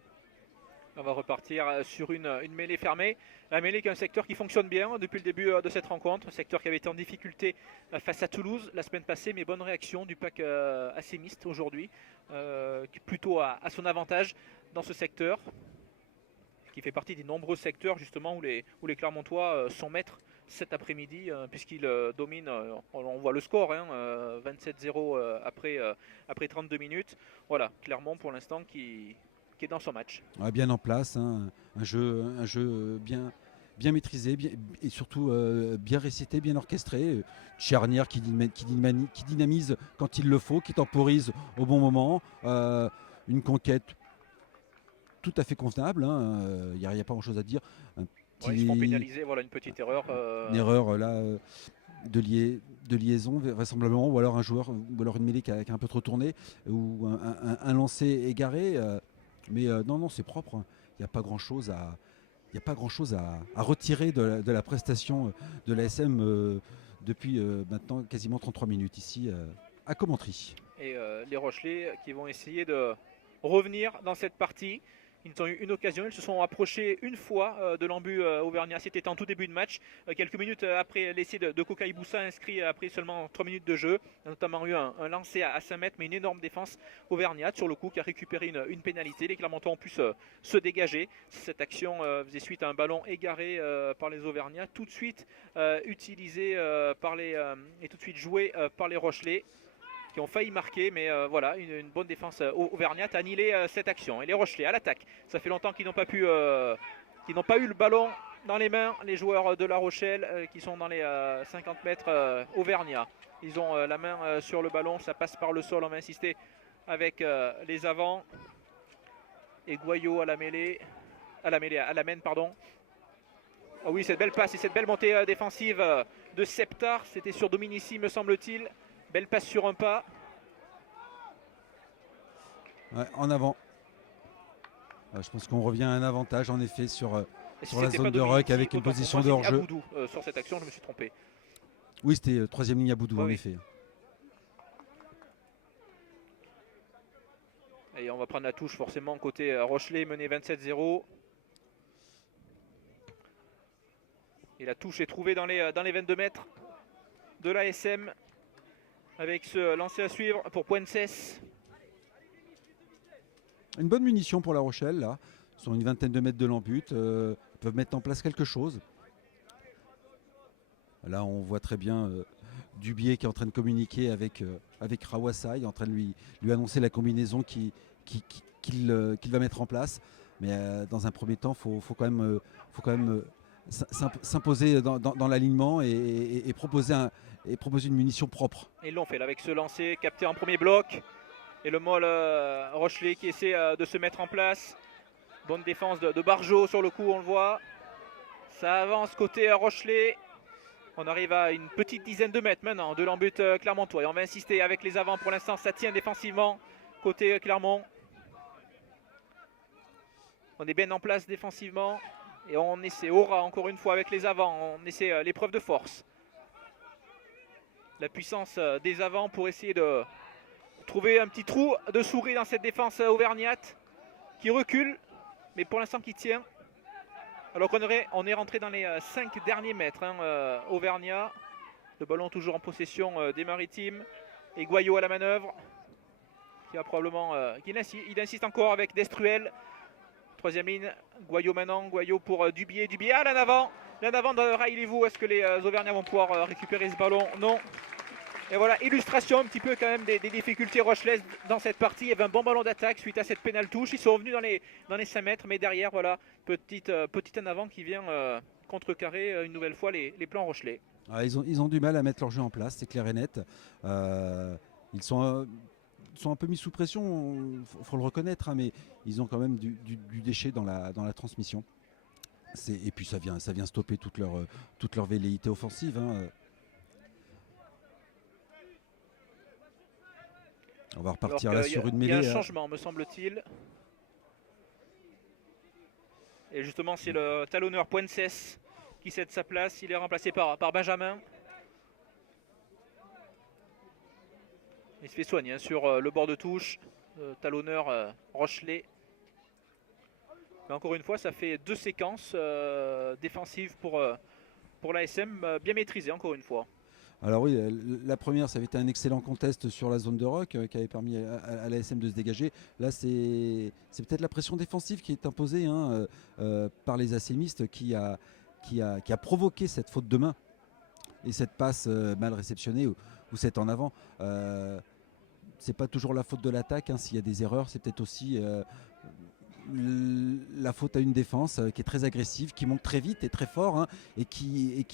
On va repartir sur une mêlée fermée. La mêlée qui est un secteur qui fonctionne bien depuis le début de cette rencontre. Un secteur qui avait été en difficulté face à Toulouse la semaine passée, mais bonne réaction du pack assémiste aujourd'hui, qui est plutôt à son avantage dans ce secteur, qui fait partie des nombreux secteurs justement où les Clermontois sont maîtres cet après-midi, puisqu'ils dominent, on voit le score, 27-0 après 32 minutes. Voilà, Clermont pour l'instant qui est dans son match. Ouais, bien en place, hein, un jeu bien maîtrisé et surtout bien récité, bien orchestré. Charnière qui dynamise quand il le faut, qui temporise au bon moment. Une conquête tout à fait convenable, il n'y a pas grand-chose à dire. Ouais, ils se font pénaliser, voilà une petite erreur. Une erreur là de liaison vraisemblablement, ou alors une mêlée qui a un peu trop tourné, ou un lancer égaré. Mais non, non, c'est propre. Il n'y a pas grand-chose à retirer de la prestation de l'ASM depuis maintenant quasiment 33 minutes ici à Commentry. Et les Rochelais qui vont essayer de revenir dans cette partie. Ils ont eu une occasion, ils se sont approchés une fois de l'embut auvergnat. C'était en tout début de match, quelques minutes après l'essai de Koka Iboussa inscrit après seulement 3 minutes de jeu. Il y a notamment eu un lancer à 5 mètres, mais une énorme défense auvergnat sur le coup qui a récupéré une pénalité. Les Clermontois ont pu se dégager. Cette action faisait suite à un ballon égaré par les Auvergnats, tout de suite utilisé et tout de suite joué par les Rochelais, qui ont failli marquer, mais voilà, une bonne défense auvergnate a annihilé cette action. Et les Rochelais à l'attaque, ça fait longtemps qu'ils n'ont pas eu le ballon dans les mains, les joueurs de La Rochelle qui sont dans les 50 mètres auvergnat. Ils ont la main sur le ballon, ça passe par le sol, on va insister avec les avants. Et Goyot à la main, pardon. Oh oui, cette belle passe et cette belle montée défensive de Septar, c'était sur Dominici me semble-t-il. Belle passe sur un pas. Ouais, en avant. Je pense qu'on revient à un avantage en effet sur la zone de ruck avec une position de hors-jeu. Sur cette action, je me suis trompé. Oui, c'était troisième ligne à Boudou, en effet. Et on va prendre la touche forcément côté Rochelais, mené 27-0. Et la touche est trouvée dans les 22 mètres de l'ASM. Avec ce lancer à suivre pour Puences. Une bonne munition pour La Rochelle, là. Ils sont une vingtaine de mètres de l'embut. Ils peuvent mettre en place quelque chose. Là, on voit très bien Dubier qui est en train de communiquer avec Rawasai, en train de lui annoncer la combinaison qu'il va mettre en place. Mais dans un premier temps, il faut quand même s'imposer dans l'alignement et proposer une munition propre. Ils l'ont fait là, avec ce lancer capté en premier bloc. Et le Moll Rochelais qui essaie de se mettre en place. Bonne défense de Barjot sur le coup, on le voit. Ça avance côté Rochelais. On arrive à une petite dizaine de mètres maintenant de l'embut clermontois. Et on va insister avec les avants. Pour l'instant, ça tient défensivement côté Clermont. On est bien en place défensivement. Et on essaie, Aura encore une fois avec les avants. On essaie l'épreuve de force. La puissance des avants pour essayer de trouver un petit trou de souris dans cette défense auvergnate qui recule, mais pour l'instant qui tient. Alors qu'on est rentré dans les 5 derniers mètres, auvergnat. Le ballon toujours en possession des Maritimes. Et Goyot à la manœuvre. Qui a probablement. Il insiste encore avec Destruel. Troisième ligne, Goyot maintenant. Goyot pour Dubier. Dubier à l'en avant. L'en avant de Railez-vous. Est-ce que les Auvergnats vont pouvoir récupérer ce ballon? Non. Et voilà, illustration un petit peu quand même des difficultés rochelaises dans cette partie. Il y avait un bon ballon d'attaque suite à cette pénale touche. Ils sont revenus dans les 5 mètres, mais derrière, voilà, petite en avant qui vient contrecarrer une nouvelle fois les plans rochelais. Ah, ils ont du mal à mettre leur jeu en place, c'est clair et net. Ils sont un peu mis sous pression, faut le reconnaître, mais ils ont quand même du déchet dans la transmission. Et puis ça vient stopper toute leur velléité offensive, hein. On va repartir là sur une Il y a un mêlée. changement, me semble-t-il. Et justement, c'est le talonneur Puences qui cède sa place. Il est remplacé par Benjamin. Il se fait soigner hein, sur le bord de touche. Talonneur Rochelet. Mais encore une fois, ça fait 2 séquences défensives pour l'ASM, bien maîtrisées encore une fois. Alors oui, la première, ça avait été un excellent contest sur la zone de rock qui avait permis à l'ASM de se dégager. Là, c'est peut-être la pression défensive qui est imposée hein, par les ASMistes qui a provoqué cette faute de main et cette passe mal réceptionnée ou cette en avant. C'est pas toujours la faute de l'attaque, hein, s'il y a des erreurs, c'est peut-être aussi la faute à une défense qui est très agressive, qui monte très vite et très fort hein, et qui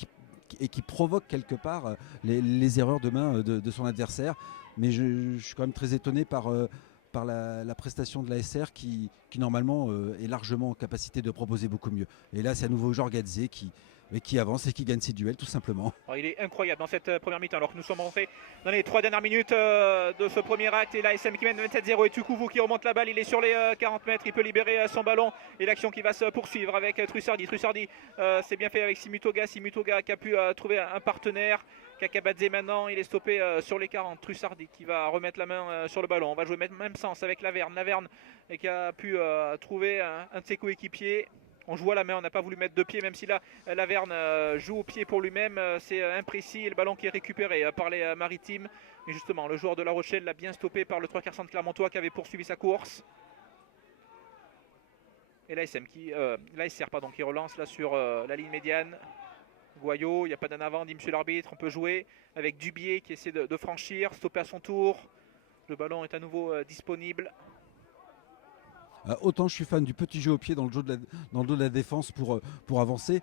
provoque quelque part les erreurs de main de son adversaire. Mais je suis quand même très étonné par la prestation de l'ASR qui normalement est largement en capacité de proposer beaucoup mieux. Et là, c'est à nouveau Jorgadze qui avance et qui gagne ses duels tout simplement. Alors, il est incroyable dans cette première mi-temps alors que nous sommes rentrés dans les 3 dernières minutes de ce premier acte et l'ASM qui mène 27-0 et Tukuvu qui remonte la balle, il est sur les 40 mètres, il peut libérer son ballon et l'action qui va se poursuivre avec Trussardi. C'est bien fait avec Simutoga qui a pu trouver un partenaire. Kakabadze maintenant, il est stoppé sur les 40. Trussardi qui va remettre la main sur le ballon. On va jouer même sens avec Laverne. Laverne qui a pu trouver un de ses coéquipiers. On joue à la main, on n'a pas voulu mettre de pied, même si là, Laverne joue au pied pour lui-même. C'est imprécis et le ballon qui est récupéré par les maritimes. Mais justement, le joueur de La Rochelle l'a bien stoppé par le 3 quarts centre Clermontois qui avait poursuivi sa course. Et l'ASR qui relance là sur la ligne médiane. Goyot, il n'y a pas d'en avant, dit monsieur l'arbitre. On peut jouer avec Dubier qui essaie de franchir, stopper à son tour. Le ballon est à nouveau disponible. Autant je suis fan du petit jeu au pied dans le dos de la défense pour avancer,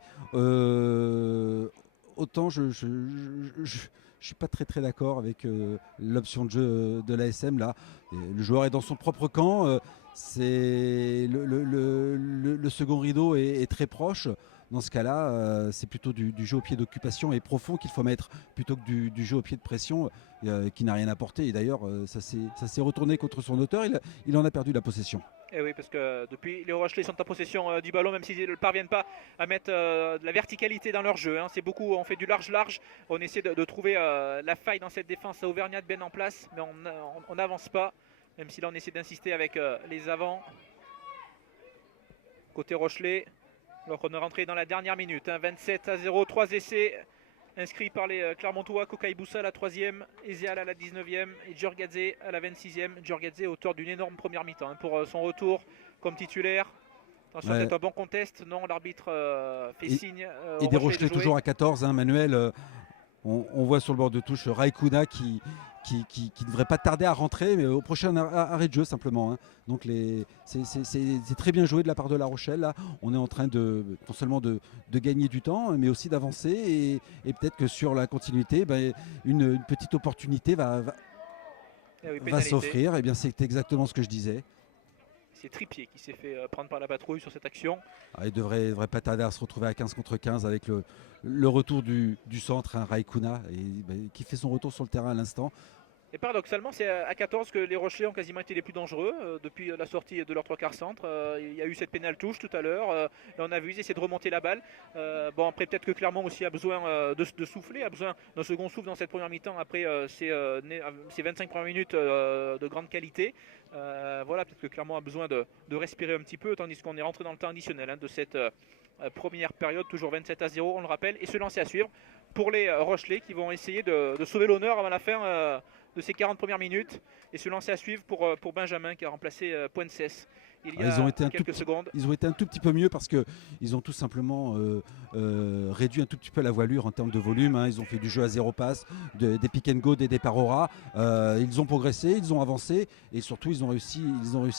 autant je suis pas très d'accord avec l'option de jeu de l'ASM là. Et le joueur est dans son propre camp, c'est le second rideau est très proche. Dans ce cas-là, c'est plutôt du jeu au pied d'occupation et profond qu'il faut mettre plutôt que du jeu au pied de pression qui n'a rien apporté. Et d'ailleurs, ça s'est retourné contre son auteur. Il en a perdu la possession. Et oui, parce que depuis, les Rochelais sont en possession du ballon, même s'ils ne parviennent pas à mettre de la verticalité dans leur jeu. Hein. C'est beaucoup, on fait du large-large. On essaie de trouver la faille dans cette défense à Auvergnat bien en place, mais on n'avance pas, même si là on essaie d'insister avec les avants. Côté Rochelais, alors qu'on est rentré dans la dernière minute. Hein. 27-0, 3 essais inscrits par les Clermontois. Kokaïboussa à la 3e, Ezeal à la 19e et Djurgadze à la 26e. Djurgadze auteur d'une énorme première mi-temps hein, pour son retour comme titulaire. Attention, c'est un bon contest. Non, l'arbitre fait signe. Et des Rochelais toujours à 14, hein, Manuel. On voit sur le bord de touche Raikuna qui ne devrait pas tarder à rentrer, mais au prochain arrêt de jeu simplement. Hein. Donc c'est très bien joué de la part de La Rochelle. Là. On est en train non seulement de gagner du temps, mais aussi d'avancer. Et peut-être que sur la continuité, une petite opportunité va s'offrir. Et bien c'est exactement ce que je disais. C'est Tripier qui s'est fait prendre par la patrouille sur cette action. Il ne devrait pas tarder à se retrouver à 15 contre 15 avec le retour du centre, hein, Raikuna, qui fait son retour sur le terrain à l'instant. Et paradoxalement, c'est à 14 que les Rochelais ont quasiment été les plus dangereux depuis la sortie de leur 3 quarts centre. Il y a eu cette pénale touche tout à l'heure. Et on a vu, ils essaient de remonter la balle. Après, peut-être que Clermont aussi a besoin de souffler, a besoin d'un second souffle dans cette première mi-temps. Après ces 25 premières minutes de grande qualité. Peut-être que Clermont a besoin de respirer un petit peu, tandis qu'on est rentré dans le temps additionnel de cette première période, toujours 27-0, on le rappelle. Et se lancer à suivre pour les Rochelais qui vont essayer de sauver l'honneur avant la fin de ces 40 premières minutes et se lancer à suivre pour Benjamin qui a remplacé Puences il y a quelques secondes. Ils ont été un tout petit peu mieux parce qu'ils ont tout simplement réduit un tout petit peu la voilure en termes de volume. Hein. Ils ont fait du jeu à 0 passe, des pick and go, des départs au ras. Ils ont progressé, ils ont avancé et surtout ils ont réussi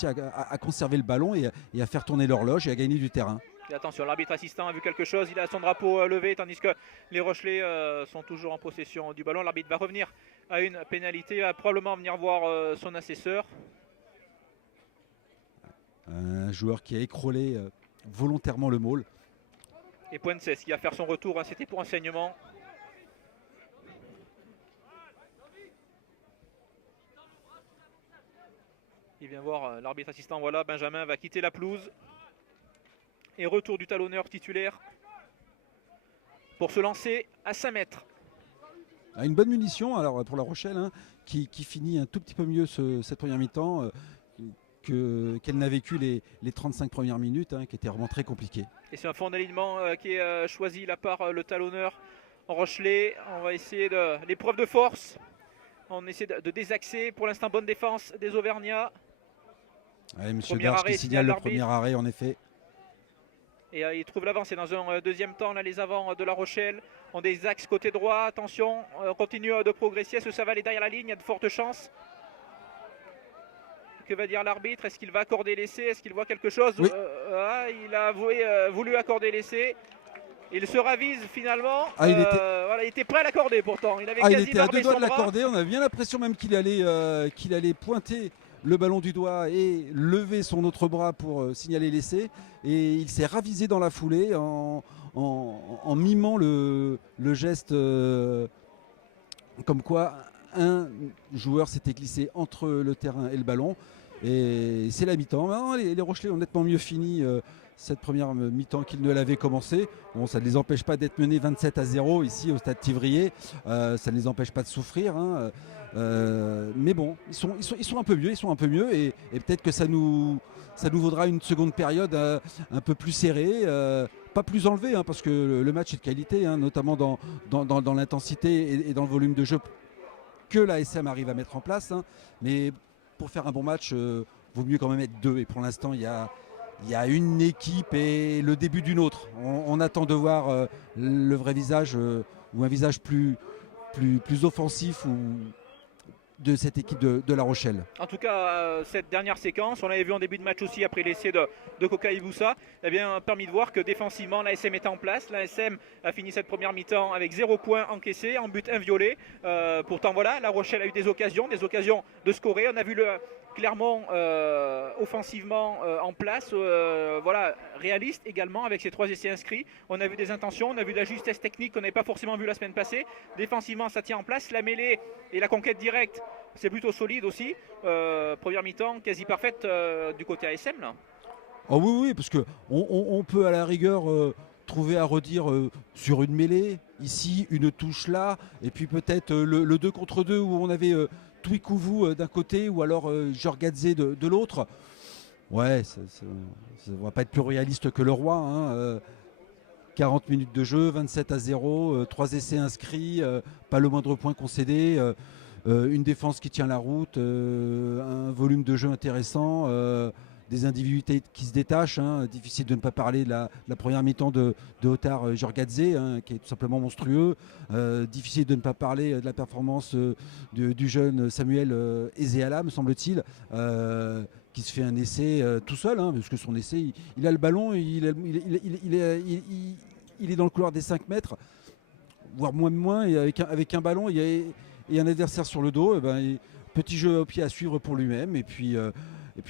à conserver le ballon et à faire tourner l'horloge et à gagner du terrain. Et attention, l'arbitre assistant a vu quelque chose, il a son drapeau levé tandis que les Rochelais sont toujours en possession du ballon. L'arbitre va revenir à une pénalité, il va probablement venir voir son assesseur. Un joueur qui a écrolé volontairement le maul. Et Puentes qui va faire son retour, hein, c'était pour enseignement. Il vient voir l'arbitre assistant, voilà, Benjamin va quitter la pelouse. Et retour du talonneur titulaire pour se lancer à 5 mètres. Une bonne munition alors pour La Rochelle, hein, qui finit un tout petit peu mieux cette première mi-temps qu'elle n'a vécu les 35 premières minutes, hein, qui étaient vraiment très compliquées. Et c'est un fond d'alignement qui est choisi là par le talonneur Rochelet. On va essayer l'épreuve de force. On essaie de désaxer. Pour l'instant, bonne défense des Auvergnats. Ouais, Monsieur Darche qui signale le premier arrêt en effet. Et il trouve l'avance. Et dans un deuxième temps, là, les avants de La Rochelle ont des axes côté droit. Attention, on continue de progresser. Est-ce que ça va aller derrière la ligne? Il y a de fortes chances. Que va dire l'arbitre? Est-ce qu'il va accorder l'essai? Est-ce qu'il voit quelque chose? Oui. Il a voulu accorder l'essait. Il se ravise finalement. Il était prêt à l'accorder pourtant. Il était à deux doigts de l'accorder. On a bien l'impression même qu'il allait pointer le ballon du doigt et lever son autre bras pour signaler l'essai. Et il s'est ravisé dans la foulée en mimant le geste comme quoi un joueur s'était glissé entre le terrain et le ballon. Et c'est la mi-temps. Les Rochelais ont nettement mieux fini cette première mi-temps qu'ils ne l'avaient commencé. Bon, ça ne les empêche pas d'être menés 27-0 ici au stade Thivrier. Ça ne les empêche pas de souffrir. Hein. Mais bon, ils sont un peu mieux. Et peut-être que ça nous vaudra une seconde période un peu plus serrée. Pas plus enlevée, hein, parce que le match est de qualité, hein, notamment dans l'intensité et dans le volume de jeu que l'ASM arrive à mettre en place. Hein. Mais pour faire un bon match, vaut mieux quand même être deux. Et pour l'instant, il y a une équipe et le début d'une autre. On attend de voir le vrai visage ou un visage plus offensif de cette équipe de La Rochelle. En tout cas, cette dernière séquence, on l'avait vu en début de match aussi après l'essai de Koka Ibusa, a bien permis de voir que défensivement l'ASM est en place. L'ASM a fini cette première mi-temps avec 0 points encaissés, en but inviolé. Pourtant voilà, La Rochelle a eu des occasions de scorer. On a vu Clermont offensivement en place, réaliste également avec ses 3 essais inscrits. On a vu des intentions, on a vu de la justesse technique qu'on n'avait pas forcément vu la semaine passée. Défensivement, ça tient en place. La mêlée et la conquête directe, c'est plutôt solide aussi. Première mi-temps quasi parfaite du côté ASM là. Oh oui, parce que on peut à la rigueur trouver à redire sur une mêlée, ici une touche là, et puis peut-être le 2 contre 2 où on avait Twikuvu d'un côté ou alors Jorgadze de l'autre. Ouais, ça ne va pas être plus réaliste que le roi. Hein. 40 minutes de jeu, 27-0, 3 essais inscrits, pas le moindre point concédé, une défense qui tient la route, un volume de jeu intéressant, des individualités qui se détachent. Hein. Difficile de ne pas parler de la première mi-temps de Otar Jorgadze, hein, qui est tout simplement monstrueux. Difficile de ne pas parler de la performance du jeune Samuel Ezeala, me semble-t-il. Qui se fait un essai tout seul, hein, parce que son essai, il a le ballon, il est dans le couloir des 5 mètres, voire moins, et avec un ballon et un adversaire sur le dos, petit jeu au pied à suivre pour lui-même, et puis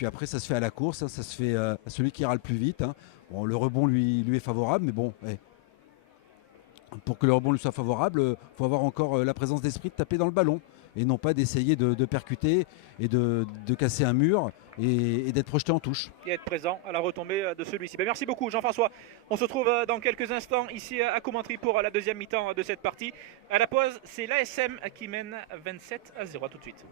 après ça se fait à la course, hein, ça se fait à celui qui ira le plus vite. Hein. Bon, le rebond lui est favorable, mais bon, pour que le rebond lui soit favorable, il faut avoir encore la présence d'esprit de taper dans le ballon et non pas d'essayer de percuter et de casser un mur et d'être projeté en touche. Et être présent à la retombée de celui-ci. Merci beaucoup Jean-François. On se retrouve dans quelques instants ici à Commentry pour la deuxième mi-temps de cette partie. À la pause, c'est l'ASM qui mène 27-0. À tout de suite.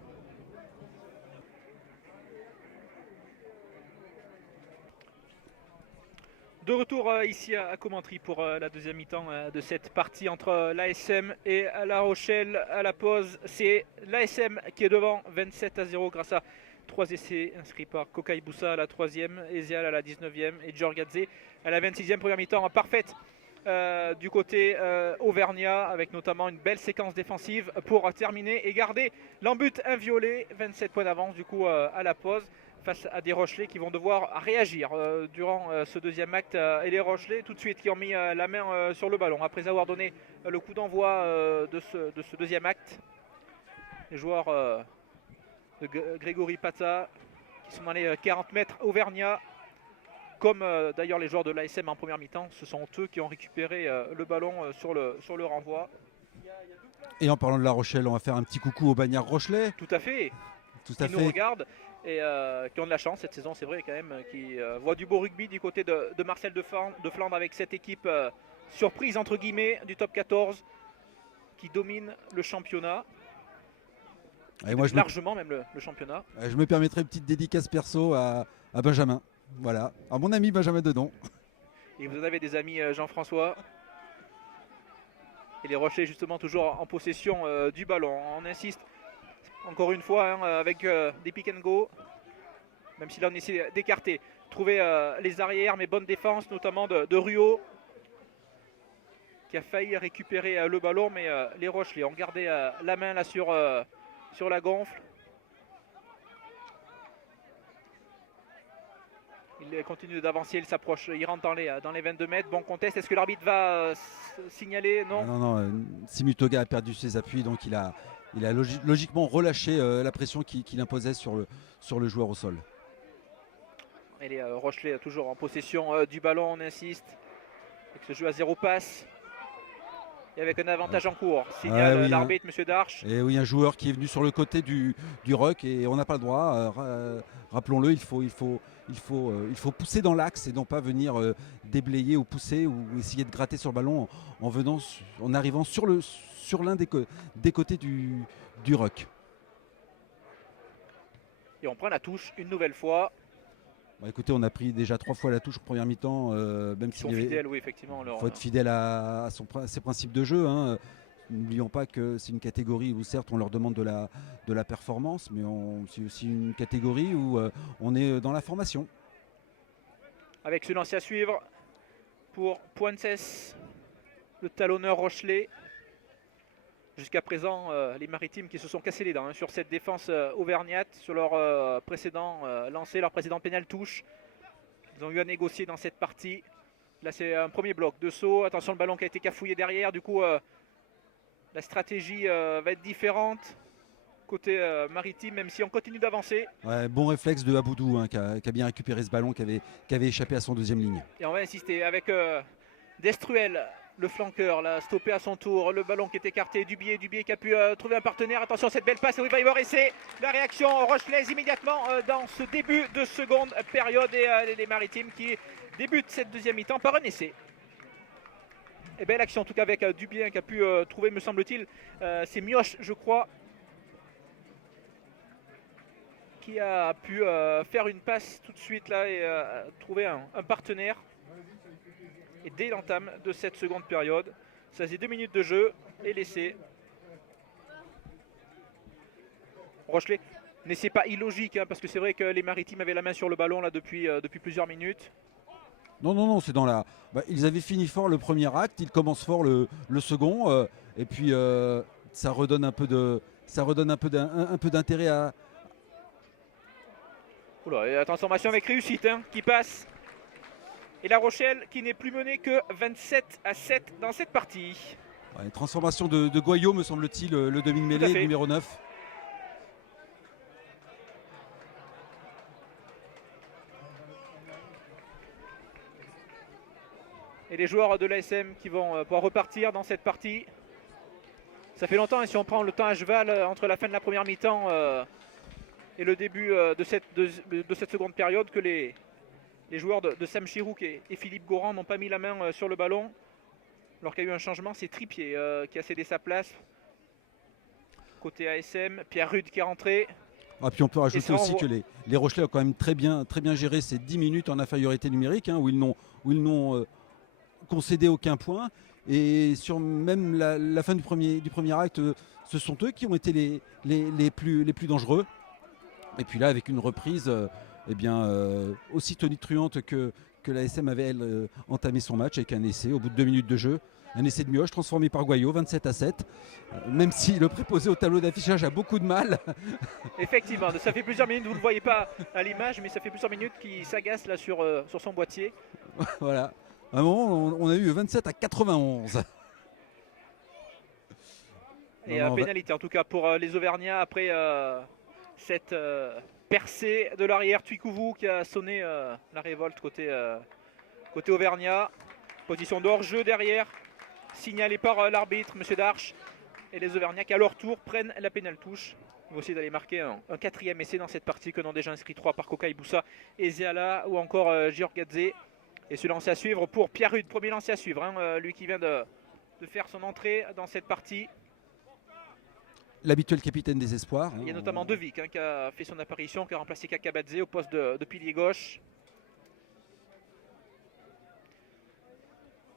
De retour ici à Commentry pour la deuxième mi-temps de cette partie entre l'ASM et La Rochelle. À la pause, c'est l'ASM qui est devant 27-0 grâce à 3 essais inscrits par Koka Ibusa à la 3e, Ezeal à la 19e et Jorgadze à la 26e. Première mi-temps parfaite du côté auvergnat, avec notamment une belle séquence défensive pour terminer et garder l'embut inviolé. 27 points d'avance du coup à la pause, face à des Rochelais qui vont devoir réagir durant ce deuxième acte. Et les Rochelais tout de suite qui ont mis la main sur le ballon après avoir donné le coup d'envoi de ce deuxième acte. Les joueurs de Grégory Pata qui sont dans les 40 mètres auvergnats comme d'ailleurs les joueurs de l'ASM en première mi-temps. Ce sont eux qui ont récupéré le ballon sur le renvoi. Et en parlant de La Rochelle, on va faire un petit coucou au Bagnard Rochelais. Tout à fait. Tout à Qui nous fait. regardent et qui ont de la chance cette saison, c'est vrai quand même, qui voient du beau rugby du côté de Marcel de Flandre avec cette équipe surprise entre guillemets du top 14 qui domine le championnat. Et moi, Largement même le championnat. Je me permettrai une petite dédicace perso à Benjamin. Voilà, à mon ami Benjamin Dedon. Et vous en avez des amis Jean-François. Et les Rochelais justement toujours en possession du ballon. On insiste encore une fois hein, avec des pick and go. Même si là on essaie d'écarter. Trouver les arrières, mais bonne défense notamment de Ruot. Qui a failli récupérer le ballon, mais les Rochelais ont gardé la main là sur la gonfle. Il continue d'avancer, il s'approche, il rentre dans les 22 mètres. Bon contest, est-ce que l'arbitre va signaler? Non. Non, Simutoga a perdu ses appuis, donc il a logiquement relâché la pression qu'il imposait sur le joueur au sol. Et les Rochelais toujours en possession du ballon, on insiste. Avec ce jeu à 0 passe. Et avec un avantage en cours. Signale l'arbitre, monsieur Darche. Et oui, un joueur qui est venu sur le côté du ruck et on n'a pas le droit. Rappelons-le, il faut pousser dans l'axe et non pas venir déblayer ou pousser ou essayer de gratter sur le ballon en arrivant sur l'un des côtés du ruck. Et on prend la touche une nouvelle fois. Bah, écoutez, on a pris déjà 3 fois la touche en première mi-temps. Même s'il fidèles, oui, effectivement. Il faut être fidèle à ses principes de jeu. Hein. N'oublions pas que c'est une catégorie où certes on leur demande de la performance, mais c'est aussi une catégorie où on est dans la formation. Avec ce lancer à suivre pour Poinces, le talonneur Rochelais. Jusqu'à présent, les Maritimes qui se sont cassés les dents hein, sur cette défense auvergnate, sur leur précédent lancer, leur précédent pénal touche. Ils ont eu à négocier dans cette partie. Là, c'est un premier bloc de saut. Attention, le ballon qui a été cafouillé derrière. Du coup, la stratégie va être différente côté maritime, même si on continue d'avancer. Ouais, bon réflexe de Aboudou hein, qui a bien récupéré ce ballon qui avait échappé à son deuxième ligne. Et on va insister avec Destruel, le flanqueur, là, stoppé à son tour. Le ballon qui est écarté, Dubié qui a pu trouver un partenaire. Attention, cette belle passe, il va y avoir essai. La réaction rochelaise immédiatement dans ce début de seconde période. Et les Maritimes qui débutent cette deuxième mi-temps par un essai. Et belle action en tout cas avec Dubié qui a pu trouver, me semble-t-il, c'est Mioche, je crois, qui a pu faire une passe tout de suite là et trouver un partenaire. Et dès l'entame de cette seconde période, ça faisait 2 minutes de jeu et l'essai. Rochelais, n'essaie pas illogique hein, parce que c'est vrai que les Maritimes avaient la main sur le ballon là depuis plusieurs minutes. Non, c'est dans la. Ils avaient fini fort le premier acte, ils commencent fort le second, et puis ça redonne un peu d'intérêt à. Oula, et la transformation avec réussite hein, qui passe. Et La Rochelle qui n'est plus menée que 27-7 dans cette partie. Ouais, transformation de Goyot, me semble-t-il, le demi-mêlée, numéro 9. Et les joueurs de l'ASM qui vont pouvoir repartir dans cette partie. Ça fait longtemps, et si on prend le temps à cheval entre la fin de la première mi-temps et le début de cette seconde période, que les joueurs de Sam Chirouk et Philippe Goran n'ont pas mis la main sur le ballon. Alors qu'il y a eu un changement, c'est Tripier qui a cédé sa place. Côté ASM, Pierre Rude qui est rentré. Ah, puis on peut rajouter aussi que les Rochelais ont quand même très bien géré ces 10 minutes en infériorité numérique, hein, où ils n'ont concédé aucun point. Et sur même la fin du premier acte, ce sont eux qui ont été les plus dangereux. Et puis là, avec une reprise aussi tonitruante que l'ASM avait, elle, entamé son match avec un essai au bout de 2 minutes de jeu. Un essai de Mioche transformé par Goyot, 27-7. Même si le préposé au tableau d'affichage a beaucoup de mal. Effectivement, ça fait plusieurs minutes, vous ne le voyez pas à l'image, mais ça fait plusieurs minutes qu'il s'agace là sur son boîtier. Voilà. À un moment, on a eu 27-91. Et pénalité en tout cas pour les Auvergnats après cette percée de l'arrière. Tuikouvou qui a sonné la révolte côté Auvergnat. Position de hors-jeu derrière, signalé par l'arbitre, M. Darche. Et les Auvergnats qui à leur tour prennent la pénale touche. Ils vont essayer d'aller marquer un quatrième essai dans cette partie que n'ont déjà inscrit 3 par Kokai Boussa et Zeala ou encore Giorgadze. Et ce lancer à suivre pour Pierre Rude, premier lancer à suivre, hein, lui qui vient de faire son entrée dans cette partie. L'habituel capitaine des espoirs. Il y a notamment Devic qui a fait son apparition, qui a remplacé Kakabadze au poste de pilier gauche.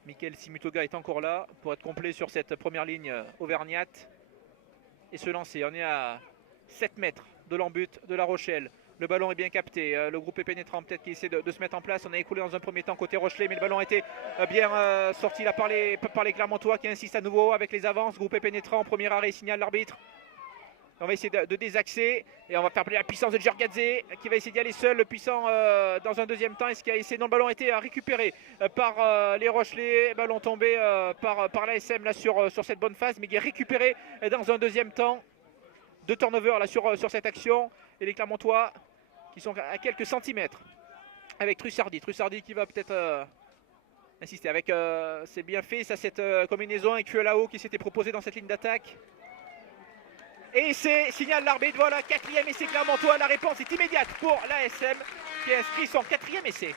Michael Simutoga est encore là pour être complet sur cette première ligne auvergnate. Et se lancer, on est à 7 mètres de l'embut de La Rochelle. Le ballon est bien capté, le groupe est pénétrant, peut-être qu'il essaie de se mettre en place. On a écoulé dans un premier temps côté Rochelet, mais le ballon a été bien sorti là par les Clermontois qui insistent à nouveau avec les avances. Groupe est pénétrant, premier arrêt, signale l'arbitre. On va essayer de désaxer et on va faire appeler la puissance de Giorgadze qui va essayer d'y aller seul. Le puissant dans un deuxième temps. Est-ce qu'il a essayé? Non, le ballon a été récupéré par les Rochelais. Ballon tombé par l'ASM là sur cette bonne phase, mais qui est récupéré dans un deuxième temps. 2 turnovers là sur cette action. Et les Clermontois qui sont à quelques centimètres avec Trussardi. Trussardi qui va peut-être insister avec c'est bien fait ça, cette combinaison avec Fuelao qui s'était proposé dans cette ligne d'attaque. Et c'est signale l'arbitre, voilà, 4e essai Clermontois. La réponse est immédiate pour l'ASM qui a inscrit son 4e essai.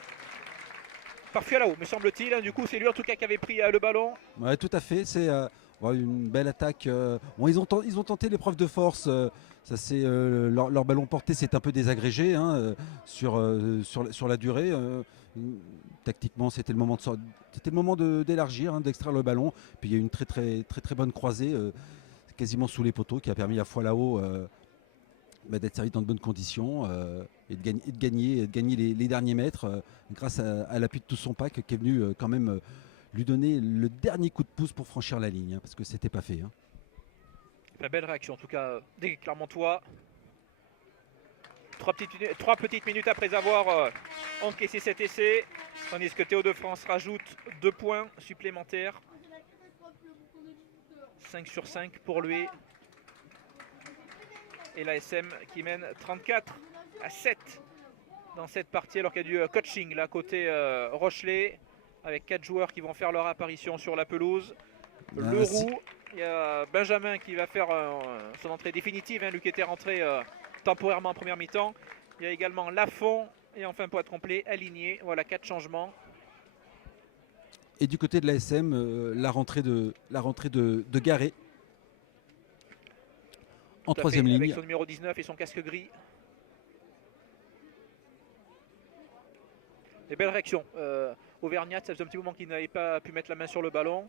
Par Fuelao, me semble-t-il. Du coup, c'est lui en tout cas qui avait pris le ballon. Ouais, tout à fait. C'est une belle attaque. Bon, ils ont tenté l'épreuve de force. Ça, leur ballon porté s'est un peu désagrégé hein, sur la durée. Tactiquement, c'était le moment d'élargir, hein, d'extraire le ballon. Puis il y a eu une très bonne croisée. Quasiment sous les poteaux qui a permis à Fuelao d'être servi dans de bonnes conditions et de gagner les derniers mètres grâce à l'appui de tout son pack qui est venu quand même lui donner le dernier coup de pouce pour franchir la ligne hein, parce que c'était pas fait. Hein. La belle réaction en tout cas des Clermontois. 3 petites minutes après avoir encaissé cet essai, tandis que Théo de France rajoute 2 points supplémentaires. 5 sur 5 pour lui. Et l'ASM qui mène 34-7 dans cette partie alors qu'il y a du coaching là côté Rochelet avec 4 joueurs qui vont faire leur apparition sur la pelouse. Leroux, il y a Benjamin qui va faire son entrée définitive, hein, lui qui était rentré temporairement en première mi-temps. Il y a également Lafont et enfin pour être complet aligné. Voilà 4 changements. Et du côté de l'ASM, la rentrée de Garé en 3e ligne. Avec son numéro 19 et son casque gris. Des belles réactions. Auvergnat, ça faisait un petit moment qu'il n'avait pas pu mettre la main sur le ballon.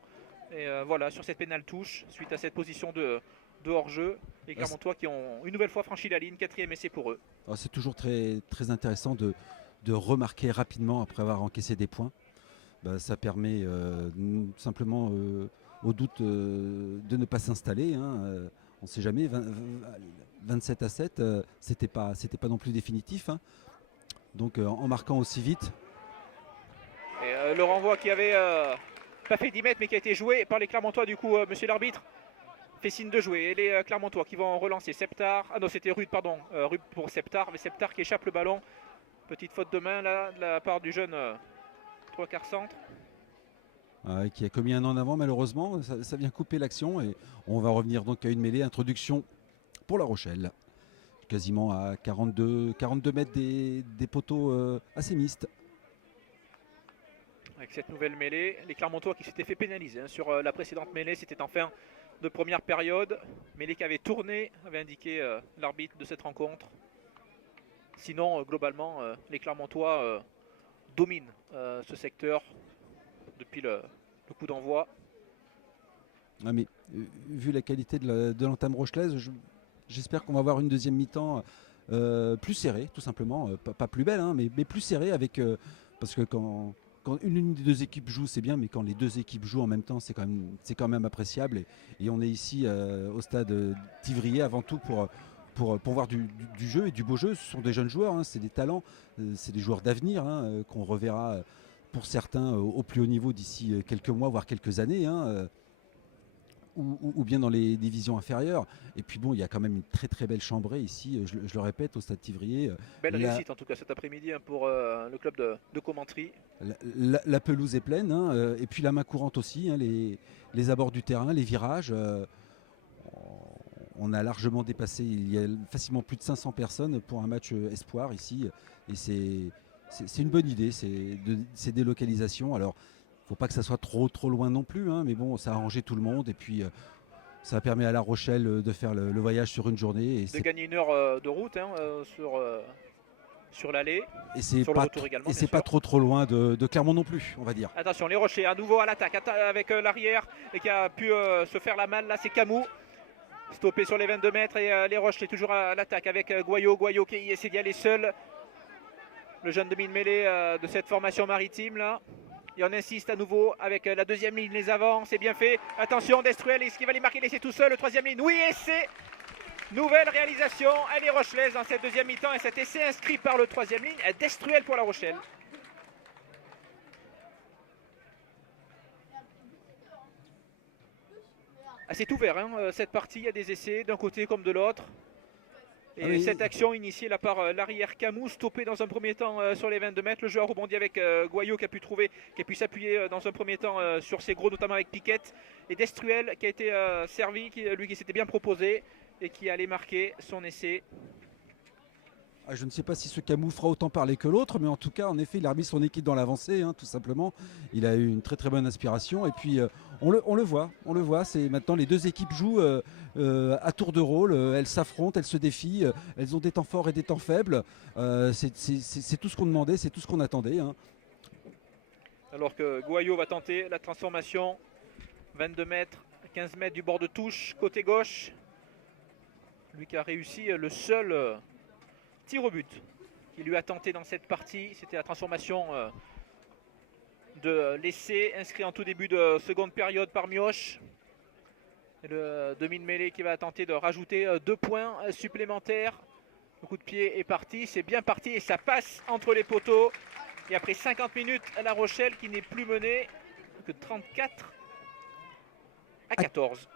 Et voilà, sur cette pénale touche, suite à cette position de hors-jeu. Les Clermontois qui ont une nouvelle fois franchi la ligne, 4e essai pour eux. C'est toujours très intéressant de remarquer rapidement après avoir encaissé des points. Ça permet simplement au doute de ne pas s'installer. Hein. On ne sait jamais. 27-7, c'était pas non plus définitif. Hein. Donc en marquant aussi vite. Et le renvoi qui avait pas fait 10 mètres mais qui a été joué par les Clermontois. Du coup, monsieur l'arbitre fait signe de jouer. Et les Clermontois qui vont relancer Septar. Ah non, c'était Rude, pardon. Rude pour Septar. Mais Septar qui échappe le ballon. Petite faute de main là de la part du jeune 3/4 centre. Qui a commis un en avant malheureusement. Ça vient couper l'action. Et on va revenir donc à une mêlée. Introduction pour La Rochelle. Quasiment à 42 mètres des poteaux assez mixtes. Avec cette nouvelle mêlée, les Clermontois qui s'étaient fait pénaliser hein, sur la précédente mêlée, c'était en fin de première période. Mêlée qui avait tourné, avait indiqué l'arbitre de cette rencontre. Sinon, globalement, les Clermontois dominent ce secteur depuis le coup d'envoi. Ah mais vu la qualité de l'entame rochelaise, j'espère qu'on va avoir une deuxième mi-temps plus serrée, tout simplement. Pas plus belle, hein, mais plus serrée avec parce que quand une des deux équipes joue, c'est bien, mais quand les deux équipes jouent en même temps, c'est quand même appréciable. Et on est ici au stade d'Ivrier avant tout pour voir du jeu et du beau jeu. Ce sont des jeunes joueurs, hein, c'est des talents, c'est des joueurs d'avenir hein, qu'on reverra pour certains au plus haut niveau d'ici quelques mois, voire quelques années. Hein. ou bien dans les divisions inférieures. Et puis bon, il y a quand même une très très belle chambrée ici, je le répète, au Stade Thivrier. Belle réussite en tout cas cet après-midi pour le club de Commentry. La pelouse est pleine, hein, et puis la main courante aussi, hein, les abords du terrain, les virages. On a largement dépassé, il y a facilement plus de 500 personnes pour un match espoir ici. Et c'est une bonne idée, ces délocalisations. Alors, il ne faut pas que ça soit trop loin non plus, hein, mais bon, ça a arrangé tout le monde. Et puis, ça permet à La Rochelle de faire le voyage sur une journée. De gagner une heure de route hein, sur l'aller. Et c'est sur le retour également. Et c'est pas trop loin de Clermont non plus, on va dire. Attention, les Rochers à nouveau à l'attaque avec l'arrière et qui a pu se faire la malle. Là, c'est Camou. Stoppé sur les 22 mètres et les Rochers toujours à l'attaque avec Goyot qui essaie d'y aller seul. Le jeune demi-mêlée de cette formation maritime là. Et on insiste à nouveau avec la deuxième ligne, les avants, c'est bien fait. Attention, Destruel, est-ce qu'il va les marquer, laisser tout seul, le troisième ligne? Oui, essai. Nouvelle réalisation, elle est rochelaise dans cette deuxième mi-temps et cet essai inscrit par le troisième ligne, Destruel pour La Rochelle. C'est ouvert hein, cette partie, il y a des essais d'un côté comme de l'autre. Et cette action initiée là par l'arrière Camou, stoppé dans un premier temps sur les 22 mètres. Le joueur rebondit avec Goyot qui a pu s'appuyer dans un premier temps sur ses gros, notamment avec Piquette. Et Destruel qui a été servi, lui qui s'était bien proposé et qui allait marquer son essai. Je ne sais pas si ce Camou fera autant parler que l'autre, mais en tout cas, en effet, il a remis son équipe dans l'avancée, hein, tout simplement. Il a eu une très très bonne inspiration. Et puis, on le voit. C'est maintenant les deux équipes jouent à tour de rôle. Elles s'affrontent, elles se défient. Elles ont des temps forts et des temps faibles. C'est tout ce qu'on demandait, c'est tout ce qu'on attendait. Hein. Alors que Goyot va tenter la transformation. 22 mètres, 15 mètres du bord de touche, côté gauche. Lui qui a réussi le seul... tir au but qui lui a tenté dans cette partie, c'était la transformation de l'essai inscrit en tout début de seconde période par Mioche. Et le demi de mêlée qui va tenter de rajouter 2 points supplémentaires. Le coup de pied est parti, c'est bien parti et ça passe entre les poteaux. Et après 50 minutes, La Rochelle qui n'est plus menée que 34 à 14.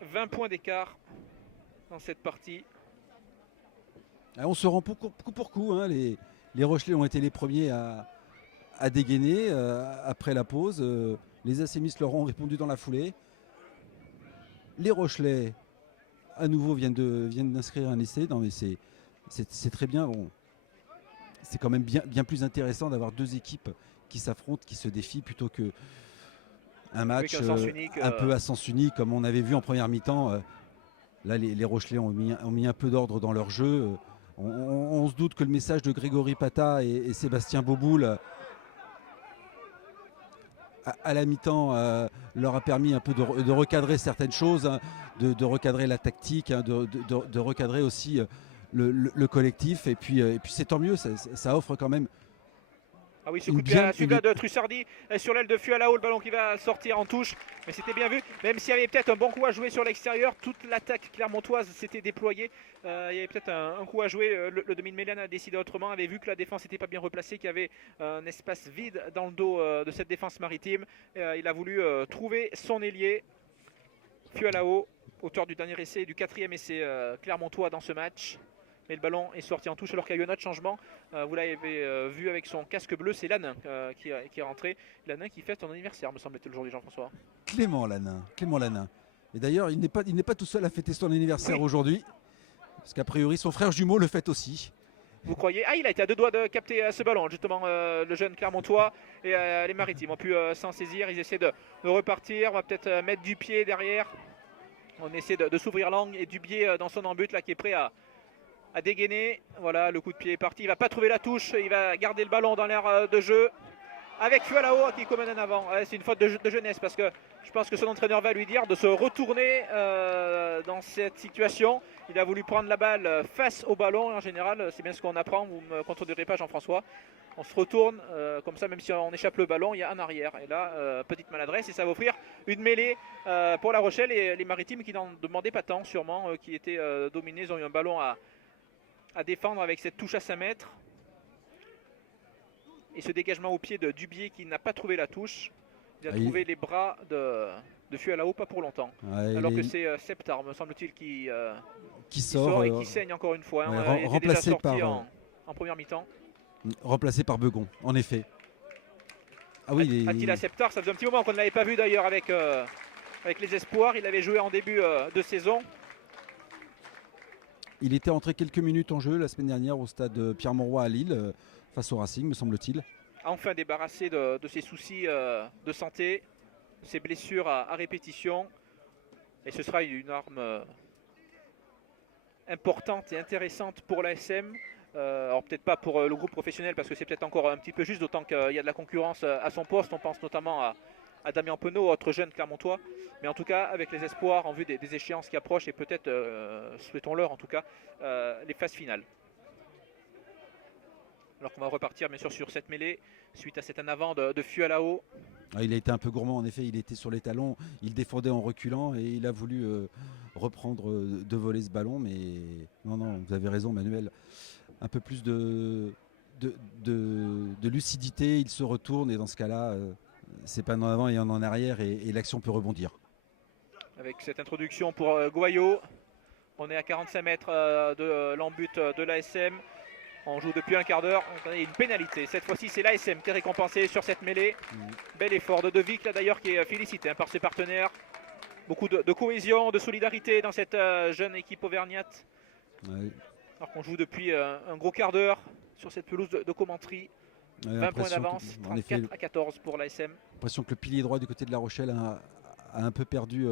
20 points d'écart dans cette partie. On se rend coup pour coup. Hein. Les Rochelais ont été les premiers à dégainer après la pause. Les Assémis leur ont répondu dans la foulée. Les Rochelais, à nouveau, viennent d'inscrire un essai. Non, mais c'est très bien. Bon, c'est quand même bien plus intéressant d'avoir deux équipes qui s'affrontent, qui se défient, plutôt que un match un peu à sens unique, comme on avait vu en première mi-temps. Là, les Rochelais ont mis un peu d'ordre dans leur jeu. On se doute que le message de Grégory Pata et Sébastien Boboul à la mi-temps leur a permis un peu de recadrer certaines choses, hein, de recadrer la tactique, hein, de recadrer aussi le collectif. Et puis c'est tant mieux, ça offre quand même. Ah oui, ce coup de pied de Trussardi sur l'aile de Fualao, le ballon qui va sortir en touche, mais c'était bien vu, même s'il y avait peut-être un bon coup à jouer sur l'extérieur, toute l'attaque clermontoise s'était déployée, il y avait peut-être un coup à jouer, le demi de Mélène a décidé autrement, avait vu que la défense n'était pas bien replacée, qu'il y avait un espace vide dans le dos de cette défense maritime, il a voulu trouver son ailier, Fualao, auteur du dernier essai et du 4e essai clermontois dans ce match. Mais le ballon est sorti en touche alors qu'il y a eu un autre changement. Vous l'avez vu avec son casque bleu, c'est Lanin qui est rentré. Lanin qui fête son anniversaire, me semble-t-il, aujourd'hui, Jean-François. Clément Lanin. Et d'ailleurs, il n'est pas tout seul à fêter son anniversaire aujourd'hui. Parce qu'a priori, son frère jumeau le fête aussi. Vous croyez? Il a été à 2 doigts de capter ce ballon, justement, le jeune Clermontois. Et les Maritimes ont pu s'en saisir. Ils essaient de repartir. On va peut-être mettre Dubié derrière. On essaie de s'ouvrir l'angle. Et Dubié dans son embut, là, qui est prêt à dégainer. Voilà, le coup de pied est parti. Il ne va pas trouver la touche. Il va garder le ballon dans l'air de jeu. Avec Fualao qui commande en avant. C'est une faute de jeunesse parce que je pense que son entraîneur va lui dire de se retourner dans cette situation. Il a voulu prendre la balle face au ballon. En général, c'est bien ce qu'on apprend. Vous ne me contredirez pas, Jean-François. On se retourne comme ça, même si on échappe le ballon, il y a un arrière. Et là, petite maladresse. Et ça va offrir une mêlée pour La Rochelle. Et les Maritimes qui n'en demandaient pas tant, sûrement, qui étaient dominés. Ils ont eu un ballon à défendre avec cette touche à 5 mètres. Et ce dégagement au pied de Dubié qui n'a pas trouvé la touche. Il a trouvé les bras de Fualao pas pour longtemps. Ouais, Alors que c'est Septar, me semble-t-il, qui sort et qui saigne encore une fois. ouais, Il était déjà remplacé sorti par en première mi-temps. remplacé par Begon, en effet. Ah oui, Attila Septar, ça faisait un petit moment qu'on ne l'avait pas vu d'ailleurs avec les espoirs. Il avait joué en début de saison. il était entré quelques minutes en jeu la semaine dernière au stade Pierre-Mauroy à Lille, face au Racing, me semble-t-il. Enfin débarrassé de ses soucis de santé, ses blessures à répétition. Et ce sera une arme importante et intéressante pour l'ASM. Alors peut-être pas pour le groupe professionnel parce que c'est peut-être encore un petit peu juste, d'autant qu'il y a de la concurrence à son poste. On pense notamment à Damien Penaud, autre jeune clermontois. Mais en tout cas, avec les espoirs en vue des échéances qui approchent et peut-être, souhaitons-leur en tout cas, les phases finales. Alors qu'on va repartir bien sûr sur cette mêlée suite à cet en avant de Fualao. Ah, il a été un peu gourmand en effet, il était sur les talons, il défendait en reculant et il a voulu reprendre de voler ce ballon. Mais non, vous avez raison Manuel, un peu plus de lucidité, il se retourne et dans ce cas-là, c'est pas en avant et en arrière et l'action peut rebondir. Avec cette introduction pour Goyot, on est à 45 mètres de l'embut de l'ASM. On joue depuis un quart d'heure. Il y a une pénalité. Cette fois-ci, c'est l'ASM qui est récompensé sur cette mêlée. Bel effort de Vic, là d'ailleurs, qui est félicité par ses partenaires. Beaucoup de cohésion, de solidarité dans cette jeune équipe auvergnate. Ouais. Alors qu'on joue depuis un gros quart d'heure sur cette pelouse de Commentry. 20 points d'avance, 34 à 14 pour l'ASM. J'ai l'impression que le pilier droit du côté de La Rochelle a un peu perdu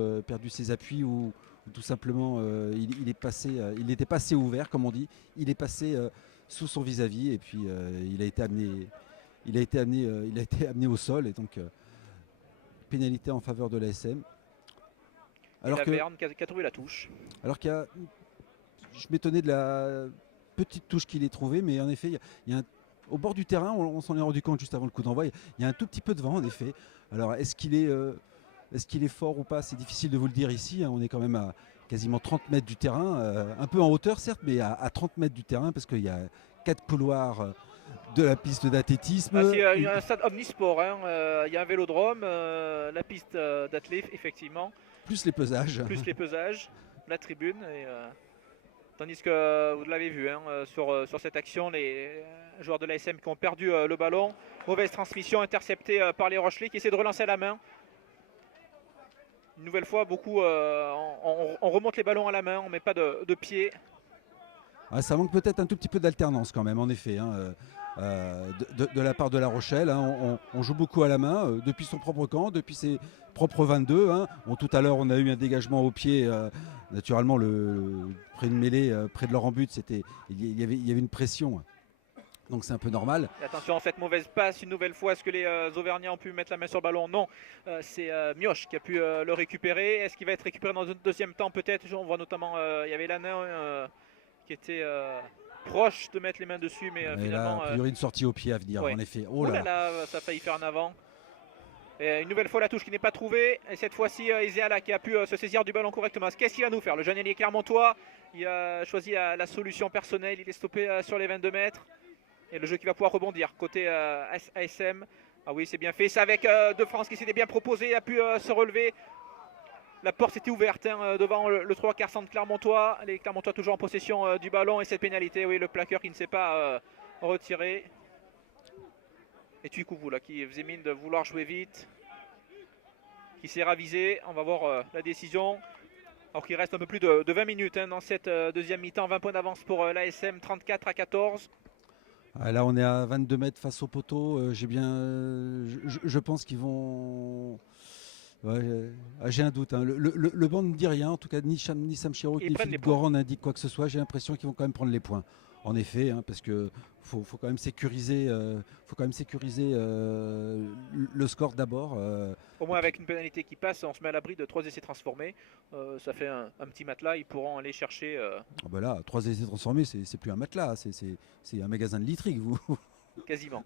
ses appuis ou tout simplement il était passé ouvert, comme on dit. Il est passé sous son vis-à-vis et puis il a été amené au sol et donc pénalité en faveur de l'ASM. Alors que Verne qui a trouvé la touche. Alors je m'étonnais de la petite touche qu'il ait trouvée, mais en effet il y a au bord du terrain, on s'en est rendu compte juste avant le coup d'envoi, il y a un tout petit peu de vent en effet. Alors est-ce qu'il est fort ou pas, c'est difficile de vous le dire ici, hein. On est quand même à quasiment 30 mètres du terrain, un peu en hauteur certes, mais à 30 mètres du terrain parce qu'il y a 4 couloirs de la piste d'athlétisme. C'est un stade omnisport, hein. Il y a un vélodrome, la piste d'athlète effectivement. Plus les pesages. Plus les pesages, la tribune. Tandis que vous l'avez vu hein, sur cette action, les joueurs de l'ASM qui ont perdu le ballon. Mauvaise transmission interceptée par les Rochelais qui essaient de relancer à la main. Une nouvelle fois, beaucoup, on remonte les ballons à la main, on ne met pas de pied. Ah, ça manque peut-être un tout petit peu d'alternance quand même, en effet, hein, de la part de La Rochelle. Hein. On joue beaucoup à la main, depuis son propre camp, depuis ses propres 22. Hein. Tout à l'heure, on a eu un dégagement au pied. Naturellement, près de mêlée, près de leur but, il y avait une pression. Donc c'est un peu normal. Et attention, cette mauvaise passe, une nouvelle fois, est-ce que les Auvergnats ont pu mettre la main sur le ballon? Non, c'est Mioche qui a pu le récupérer. Est-ce qu'il va être récupéré dans un deuxième temps? Peut-être. On voit notamment, il y avait Lanin qui était proche de mettre les mains dessus, mais finalement... Là, il y aurait une sortie au pied à venir, ouais. En effet. Oh là, ça a failli faire un avant. Et une nouvelle fois la touche qui n'est pas trouvée. Et cette fois-ci, Iséala qui a pu se saisir du ballon correctement. Qu'est-ce qu'il va nous faire? Le jeune ailier clermontois, il a choisi la solution personnelle. Il est stoppé sur les 22 mètres. Et le jeu qui va pouvoir rebondir côté ASM. Ah oui, c'est bien fait. C'est avec De France qui s'était bien proposé, a pu se relever. La porte était ouverte hein, devant le 3 quarts centre clermontois. Les Clermontois toujours en possession du ballon. Et cette pénalité, oui, le plaqueur qui ne s'est pas retiré. Et Tuikouvou là qui faisait mine de vouloir jouer vite. Qui s'est ravisé. On va voir la décision. Alors qu'il reste un peu plus de 20 minutes hein, dans cette deuxième mi-temps. 20 points d'avance pour l'ASM, 34 à 14. Là, on est à 22 mètres face au poteau. Je pense qu'ils vont. Ouais, j'ai un doute. Hein. Le banc ne dit rien. En tout cas, ni Sam Chirac ni Philippe Goran n'indiquent quoi que ce soit. J'ai l'impression qu'ils vont quand même prendre les points. En effet, hein, parce que faut quand même sécuriser, le score d'abord. Au moins avec une pénalité qui passe, on se met à l'abri de 3 essais transformés. Ça fait un petit matelas. Ils pourront aller chercher. Là, 3 essais transformés, c'est plus un matelas, c'est un magasin de literie. Quasiment.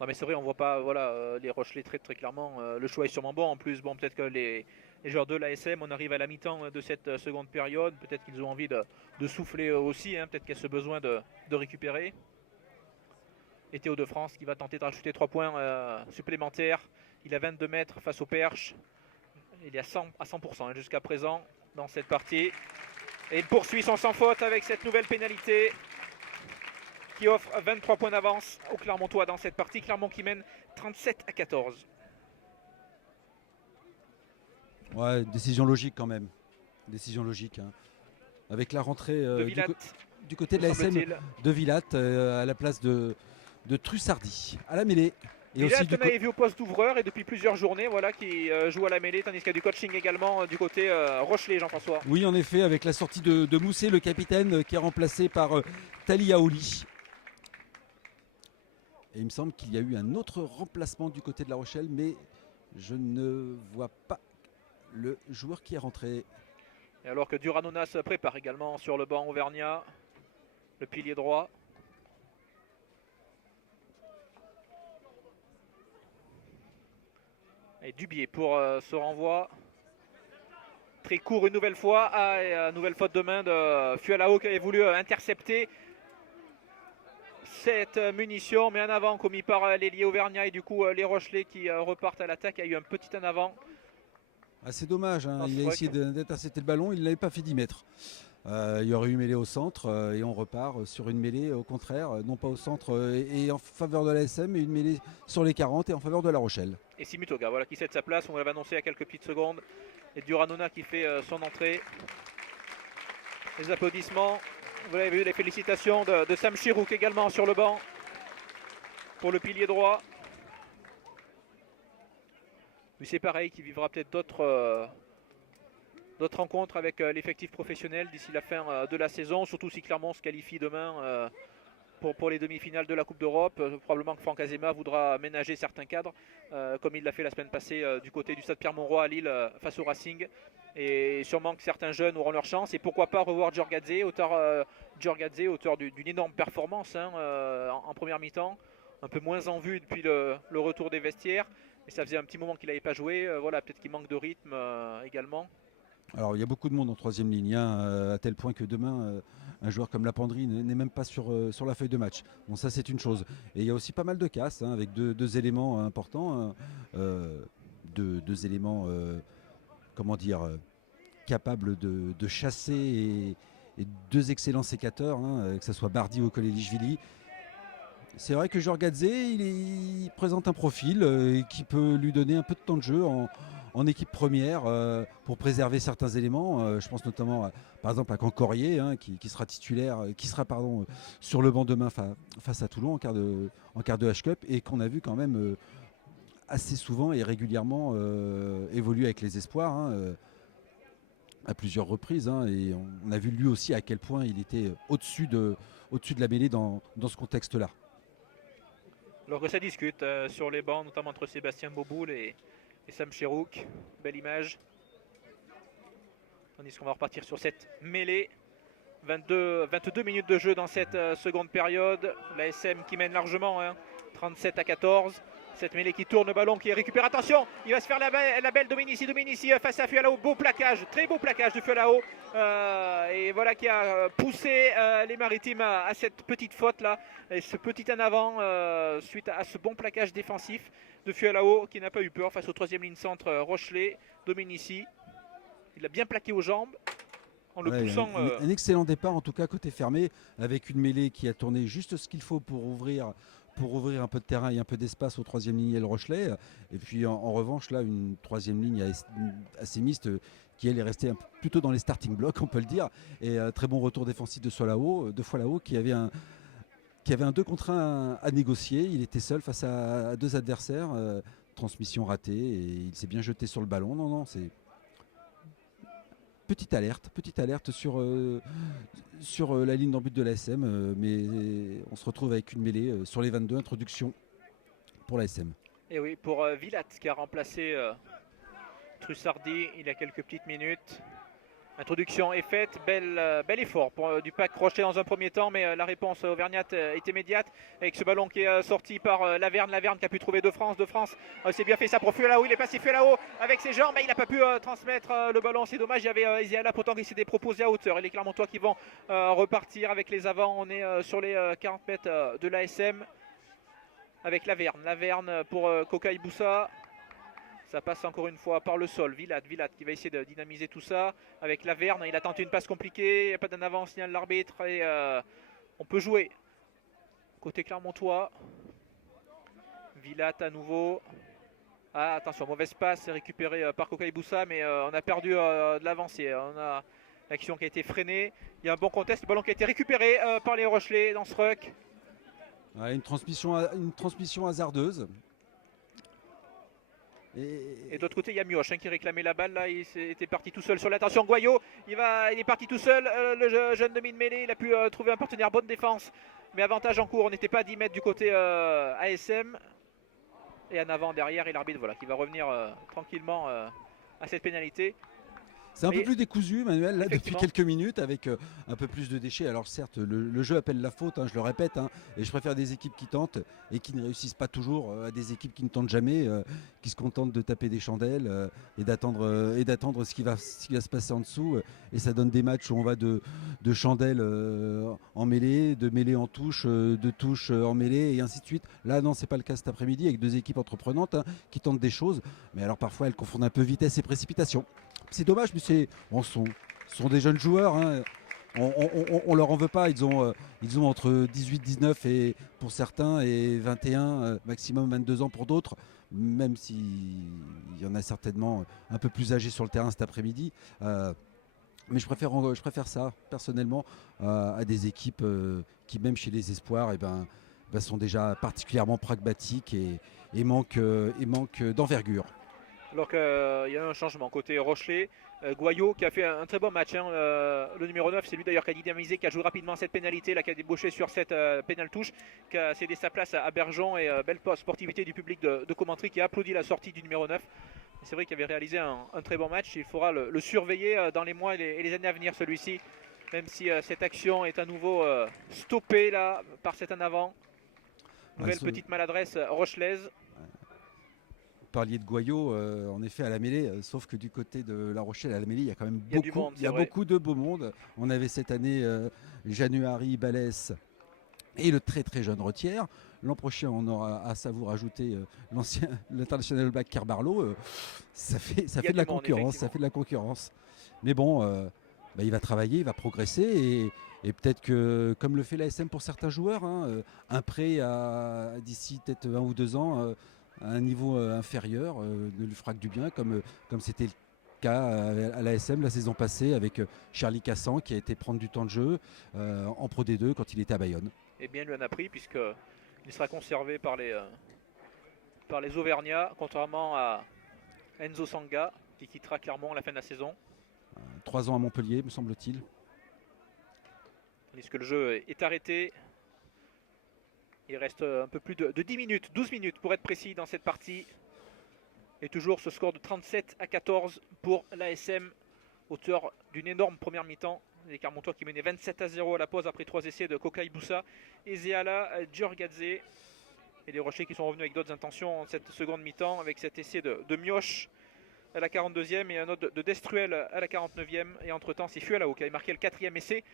Non mais c'est vrai, on voit pas les Rochelais très clairement. Le choix est sûrement bon. En plus, peut-être que les joueurs de l'ASM, on arrive à la mi-temps de cette seconde période. Peut-être qu'ils ont envie de souffler aussi. Hein. Peut-être qu'il y a ce besoin de récupérer. Et Théo de France qui va tenter de rajouter 3 points supplémentaires. Il a 22 mètres face au perche. Il est à 100% jusqu'à présent dans cette partie. Et il poursuit son sans faute avec cette nouvelle pénalité qui offre 23 points d'avance au Clermontois dans cette partie. Clermont qui mène 37-14. Ouais, décision logique quand même. Décision logique. Hein. Avec la rentrée du côté de la SM de Villatte à la place de Trussardi à la mêlée. Et aussi est vu au poste d'ouvreur et depuis plusieurs journées qui joue à la mêlée, tandis qu'il y a du coaching également du côté Rochelet, Jean-François. Oui, en effet, avec la sortie de Mousset, le capitaine, qui est remplacé par Tali Aoli. Et il me semble qu'il y a eu un autre remplacement du côté de La Rochelle, mais je ne vois pas le joueur qui est rentré. Et alors que Duranona se prépare également sur le banc auvergnat, le pilier droit. Et Dubier pour ce renvoi. Très court une nouvelle fois. Nouvelle faute de main de Fualao qui avait voulu intercepter cette munition. Mais en avant commis par l'ailier auvergnat. Et du coup les Rochelais qui repartent à l'attaque. Il y a eu un petit en avant. Ah, c'est dommage. Hein. Il a essayé d'intercepter le ballon. Il ne l'avait pas fait 10 mètres. Il y aurait eu mêlée au centre et on repart sur une mêlée au contraire, non pas au centre et en faveur de la SM, mais une mêlée sur les 40 et en faveur de La Rochelle. Et Simutoga qui cède sa place, on l'avait annoncé il y a quelques petites secondes. Et Duranona qui fait son entrée. Les applaudissements, vous l'avez vu, les félicitations de Sam Chirouk également sur le banc pour le pilier droit. Lui c'est pareil, qui vivra peut-être d'autres rencontres avec l'effectif professionnel d'ici la fin de la saison, surtout si Clermont se qualifie demain pour les demi-finales de la Coupe d'Europe. Probablement que Franck Azema voudra ménager certains cadres, comme il l'a fait la semaine passée du côté du stade Pierre-Mauroy à Lille face au Racing. Et sûrement que certains jeunes auront leur chance. Et pourquoi pas revoir Djorgadze, auteur d'une énorme performance en première mi-temps. Un peu moins en vue depuis le retour des vestiaires. Mais ça faisait un petit moment qu'il n'avait pas joué. Peut-être qu'il manque de rythme également. Alors il y a beaucoup de monde en troisième ligne, à tel point que demain, un joueur comme Lapendry n'est même pas sur la feuille de match. Bon, ça c'est une chose. Et il y a aussi pas mal de casses, avec deux éléments importants, deux éléments, capables de chasser et deux excellents sécateurs, que ce soit Bardi ou Kolelishvili. C'est vrai que Djorgadze, il présente un profil qui peut lui donner un peu de temps de jeu en équipe première pour préserver certains éléments. Je pense notamment par exemple à Cancorier qui sera titulaire, sur le banc demain face à Toulon en quart de H-Cup et qu'on a vu quand même assez souvent et régulièrement évoluer avec les espoirs à plusieurs reprises. Et on a vu lui aussi à quel point il était au-dessus de la mêlée dans ce contexte-là. Alors que ça discute sur les bancs, notamment entre Sébastien Boboul et Sam Chirouk, belle image. Tandis qu'on va repartir sur cette mêlée. 22 minutes de jeu dans cette seconde période. La SM qui mène largement, 37-14. Cette mêlée qui tourne le ballon, qui récupère. Attention, il va se faire la belle Dominici face à Fualao. Beau plaquage, très beau plaquage de Fualao. Et voilà qui a poussé les Maritimes à cette petite faute là. Et ce petit en avant suite à ce bon plaquage défensif de Fualao qui n'a pas eu peur face au troisième ligne centre Rochelet. Dominici, il a bien plaqué aux jambes en le poussant. Un excellent départ en tout cas côté fermé avec une mêlée qui a tourné juste ce qu'il faut pour ouvrir un peu de terrain et un peu d'espace au troisième ligne et le Rochelet. Et puis en revanche là une troisième ligne assez mixte qui elle est restée plutôt dans les starting blocks on peut le dire. Et très bon retour défensif de Fualao qui avait un 2 contre 1 à négocier. Il était seul face à deux adversaires. Transmission ratée et il s'est bien jeté sur le ballon. Non, c'est petite alerte sur la ligne d'en but de l'ASM, mais on se retrouve avec une mêlée sur les 22, introduction pour l'ASM. Et oui, pour Villatte qui a remplacé Trussardi il y a quelques petites minutes. Introduction est faite, bel effort pour du pack Rochelet dans un premier temps, mais la réponse auvergnate est immédiate avec ce ballon qui est sorti par Laverne qui a pu trouver De France c'est bien fait ça pour Fualao, il est passé Fualao avec ses jambes, mais il n'a pas pu transmettre le ballon, c'est dommage. Il y avait Isiala pourtant qui s'était proposé à hauteur et les Clermontois qui vont repartir avec les avants. On est sur les 40 mètres de l'ASM. avec Laverne. Laverne pour Kokai Boussa. Ça passe encore une fois par le sol. Vilat qui va essayer de dynamiser tout ça avec Laverne. Il a tenté une passe compliquée. Il n'y a pas d'en avant, signale l'arbitre. Et on peut jouer. Côté Clermontois. Vilat à nouveau. Ah, attention, mauvaise passe récupérée par Kokai Boussa. Mais on a perdu de l'avancée. On a l'action qui a été freinée. Il y a un bon contest. Le ballon qui a été récupéré par les Rochelais dans ce ruck. Ouais, une transmission hasardeuse. Et d'autre côté, il y a Mioche qui réclamait la balle. Là, il était parti tout seul sur l'attention. Goyot, il est parti tout seul. Le jeune demi de mêlée, il a pu trouver un partenaire. Bonne défense, mais avantage en cours. On n'était pas à 10 mètres du côté ASM. Et en avant, derrière, et l'arbitre qui va revenir tranquillement à cette pénalité. C'est un peu plus décousu, Manuel, là, depuis quelques minutes, avec un peu plus de déchets. Alors certes, le jeu appelle la faute, je le répète, et je préfère des équipes qui tentent et qui ne réussissent pas toujours à des équipes qui ne tentent jamais, qui se contentent de taper des chandelles et d'attendre ce qui va se passer en dessous. Et ça donne des matchs où on va de chandelles en mêlée, de mêlée en touche, de touche en mêlée, et ainsi de suite. Là, non, c'est pas le cas cet après-midi, avec deux équipes entreprenantes qui tentent des choses, mais alors parfois elles confondent un peu vitesse et précipitation. C'est dommage, mais ce sont des jeunes joueurs. On leur en veut pas. Ils ont entre 18, 19 et pour certains et 21, maximum 22 ans pour d'autres. Même s'il y en a certainement un peu plus âgés sur le terrain cet après-midi. Mais je préfère ça personnellement à des équipes qui, même chez les espoirs, sont déjà particulièrement pragmatiques et manquent d'envergure. Alors qu'il y a un changement côté Rochelet. Goyot qui a fait un très bon match. Le numéro 9, c'est lui d'ailleurs qui a dynamisé, qui a joué rapidement cette pénalité, là, qui a débauché sur cette pénale touche, qui a cédé sa place à Bergeon et belle sportivité du public de Commentry qui a applaudi la sortie du numéro 9. C'est vrai qu'il avait réalisé un très bon match. Il faudra le surveiller dans les mois et les années à venir, celui-ci. Même si cette action est à nouveau stoppée là, par cet en avant. Nouvelle petite maladresse rochelaise. Parliez de Goyot, en effet, à la mêlée, sauf que du côté de La Rochelle, à la mêlée, il y a quand même beaucoup de beau monde. On avait cette année January, Balès et le très très jeune Retière. L'an prochain, on aura à Savour ajouter l'international Black Kerbarlow. Ça fait de la concurrence. Mais bon, il va travailler, il va progresser et peut-être que, comme le fait l'ASM pour certains joueurs, un prêt d'ici peut-être 1 ou 2 ans à un niveau inférieur ne lui fera que du bien, comme c'était le cas à l'ASM la saison passée avec Charlie Cassan qui a été prendre du temps de jeu en Pro D2 quand il était à Bayonne. Et bien, il lui en a pris puisqu'il sera conservé par les Auvergnats, contrairement à Enzo Sanga qui quittera Clermont à la fin de la saison. 3 ans à Montpellier, me semble-t-il. Tandis que le jeu est arrêté. Il reste un peu plus de 10 minutes, 12 minutes pour être précis dans cette partie. Et toujours ce score de 37-14 pour l'ASM, auteur d'une énorme première mi-temps. Les Clermontois qui menaient 27-0 à la pause après 3 essais de Kokai Boussa et Zeala Djurgadze. Et les Rochers qui sont revenus avec d'autres intentions en cette seconde mi-temps avec cet essai de Mioche à la 42e et un autre de Destruel à la 49e. Et entre-temps, c'est Fuelao qui avait marqué le 4e essai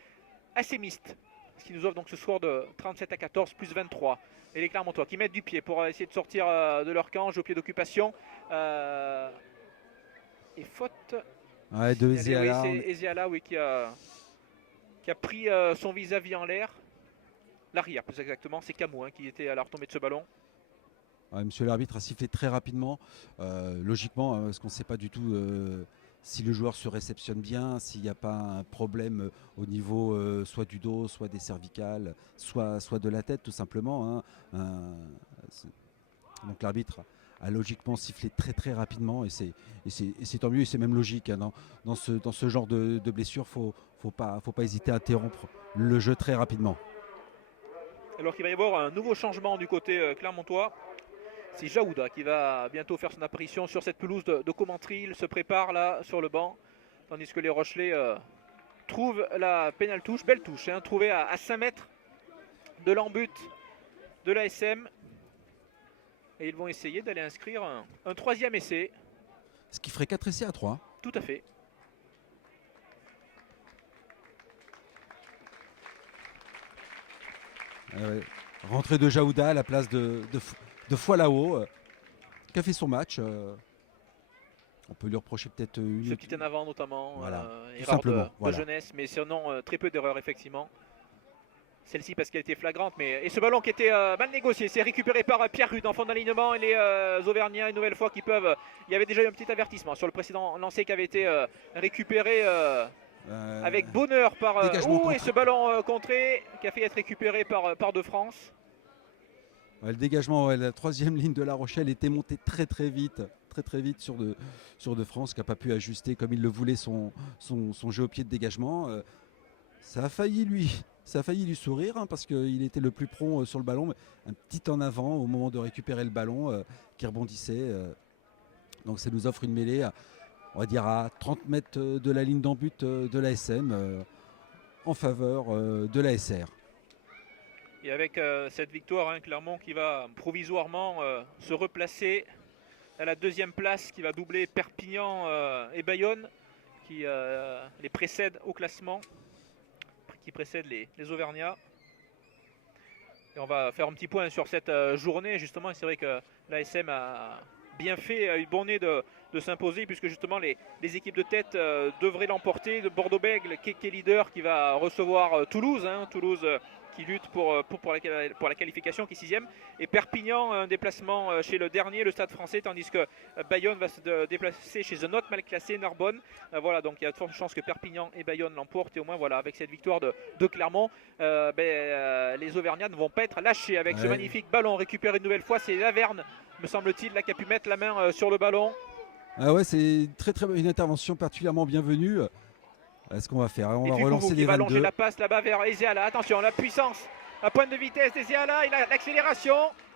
assez mixte. Ce qui nous offre donc ce score de 37-14 plus 23. Et les Clermontois qui mettent du pied pour essayer de sortir de leur camp, jeu au pied d'occupation. Et faute de Ezeala. C'est Ezeala qui a pris son vis-à-vis en l'air. L'arrière plus exactement, c'est Camou qui était à la retombée de ce ballon. Monsieur l'arbitre a sifflé très rapidement, logiquement, parce qu'on ne sait pas du tout si le joueur se réceptionne bien, s'il n'y a pas un problème au niveau soit du dos, soit des cervicales, soit de la tête tout simplement. Donc l'arbitre a logiquement sifflé très très rapidement et c'est tant mieux et c'est même logique. Dans ce genre de blessure, faut pas hésiter à interrompre le jeu très rapidement. Alors qu'il va y avoir un nouveau changement du côté clermontois. C'est Jaouda qui va bientôt faire son apparition sur cette pelouse de Commentry. Il se prépare là sur le banc. Tandis que les Rochelais trouvent la pénale touche. Belle touche, trouvée à 5 mètres de l'embut de l'ASM. Et ils vont essayer d'aller inscrire un 3e essai. Ce qui ferait 4 essais à 3. Tout à fait. Rentrée de Jaouda à la place de Foilao, qui a fait son match. On peut lui reprocher peut-être Ce petit en avant notamment, voilà, tout erreur simplement. de Voilà. jeunesse, mais sinon très peu d'erreurs effectivement. Celle-ci parce qu'elle était flagrante, mais et ce ballon qui était mal négocié, c'est récupéré par Pierre Rude en fond d'alignement et les Auvergnats une nouvelle fois qui peuvent. Il y avait déjà eu un petit avertissement sur le précédent lancé qui avait été récupéré avec bonheur par. Et ce ballon contré qui a fait être récupéré par De France. Ouais, le dégagement, la troisième ligne de La Rochelle était montée très vite sur De France, qui n'a pas pu ajuster comme il le voulait son jeu au pied de dégagement. Ça a failli lui sourire hein, parce qu'il était le plus prompt sur le ballon, mais un petit en avant au moment de récupérer le ballon qui rebondissait. Donc ça nous offre une mêlée on va dire à 30 mètres de la ligne d'en but de l'ASM en faveur de l'ASR. Et avec cette victoire, hein, Clermont qui va provisoirement se replacer à la deuxième place, qui va doubler Perpignan et Bayonne, qui les précèdent au classement, qui précèdent les Auvergnats. Et on va faire un petit point sur cette journée, justement. C'est vrai que l'ASM a bien fait, a eu bon nez de s'imposer, puisque justement les équipes de tête devraient l'emporter. De Bordeaux-Bègles, qui est leader, qui va recevoir Toulouse. Hein, Toulouse qui lutte pour la qualification, qui est 6e. Et Perpignan, un déplacement chez le dernier, le Stade Français, tandis que Bayonne va se déplacer chez un autre mal classé, Narbonne. Voilà, donc il y a de fortes chances que Perpignan et Bayonne l'emportent. Et au moins, voilà, avec cette victoire de Clermont, les Auvergnats ne vont pas être lâchés. Avec ce magnifique ballon récupéré une nouvelle fois, c'est Laverne, me semble-t-il, là, qui a pu mettre la main sur le ballon. Ah ouais, c'est une intervention particulièrement bienvenue. Ce qu'on va faire, on va relancer les 22. Il va allonger la passe là-bas vers Ezeala. Attention, la puissance, la pointe de vitesse d'Ezeala, il a l'accélération.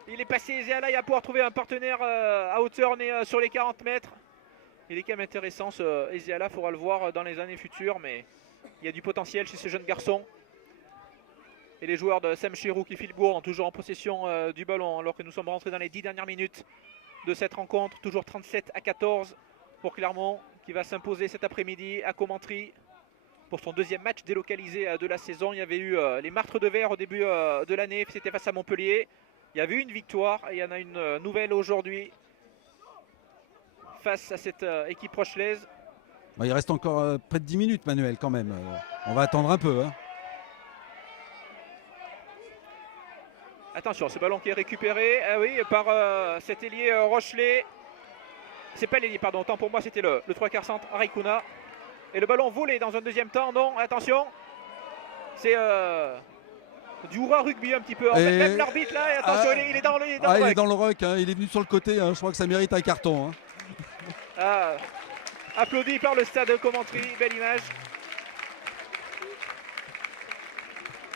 Il est passé Ezeala, il va pouvoir trouver un partenaire à hauteur, mais sur les 40 mètres. Il est quand même intéressant ce Ezeala, il faudra le voir dans les années futures, mais il y a du potentiel chez ce jeune garçon. Et les joueurs de Sam Chirou qui filent Bourg, toujours en possession du ballon, alors que nous sommes rentrés dans les 10 dernières minutes de cette rencontre. Toujours 37-14 pour Clermont, qui va s'imposer cet après-midi à Commentry pour son deuxième match délocalisé de la saison. Il y avait eu les Martres de Verre au début de l'année, c'était face à Montpellier. Il y avait eu une victoire et il y en a une nouvelle aujourd'hui face à cette équipe rochelaise. Il reste encore près de 10 minutes, Manuel, quand même. On va attendre un peu. Hein. Attention, ce ballon qui est récupéré par cet ailier Rochelais. C'est pas l'ailier, pardon, autant pour moi c'était le 3/4 centre Raikkouna. Et le ballon volé dans un deuxième temps, non, attention. C'est du hurrah rugby un petit peu. Même l'arbitre là, attention, il est dans le ruck. Il est dans le ruck, hein, il est venu sur le côté, hein, je crois que ça mérite un carton. Hein. Applaudi par le stade de Commentry, belle image.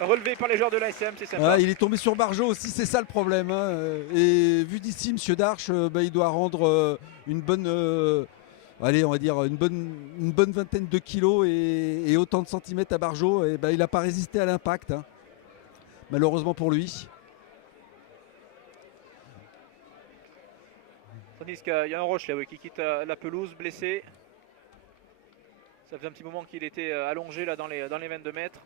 Relevé par les joueurs de l'ASM, c'est sympa. Il est tombé sur Barjot aussi, c'est ça le problème. Hein. Et vu d'ici, M. Darche, il doit rendre une bonne, on va dire une bonne vingtaine de kilos et autant de centimètres à Barjot. Et il n'a pas résisté à l'impact, hein. Malheureusement pour lui. Tandis qu'il y a un Rochelais qui quitte la pelouse, blessé. Ça faisait un petit moment qu'il était allongé là dans les 22 mètres.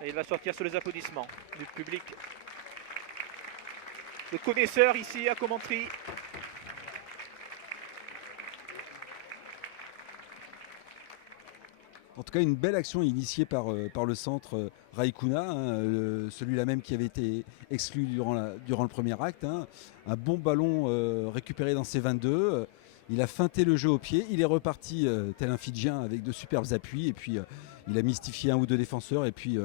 Et il va sortir sous les applaudissements du public. Le connaisseur ici à Commentry. En tout cas, une belle action initiée par le centre Raikkouna, hein, celui-là même qui avait été exclu durant le premier acte. Hein. Un bon ballon récupéré dans ses 22. Il a feinté le jeu au pied. Il est reparti tel un Fidjien avec de superbes appuis. Et puis, il a mystifié un ou deux défenseurs. Et puis,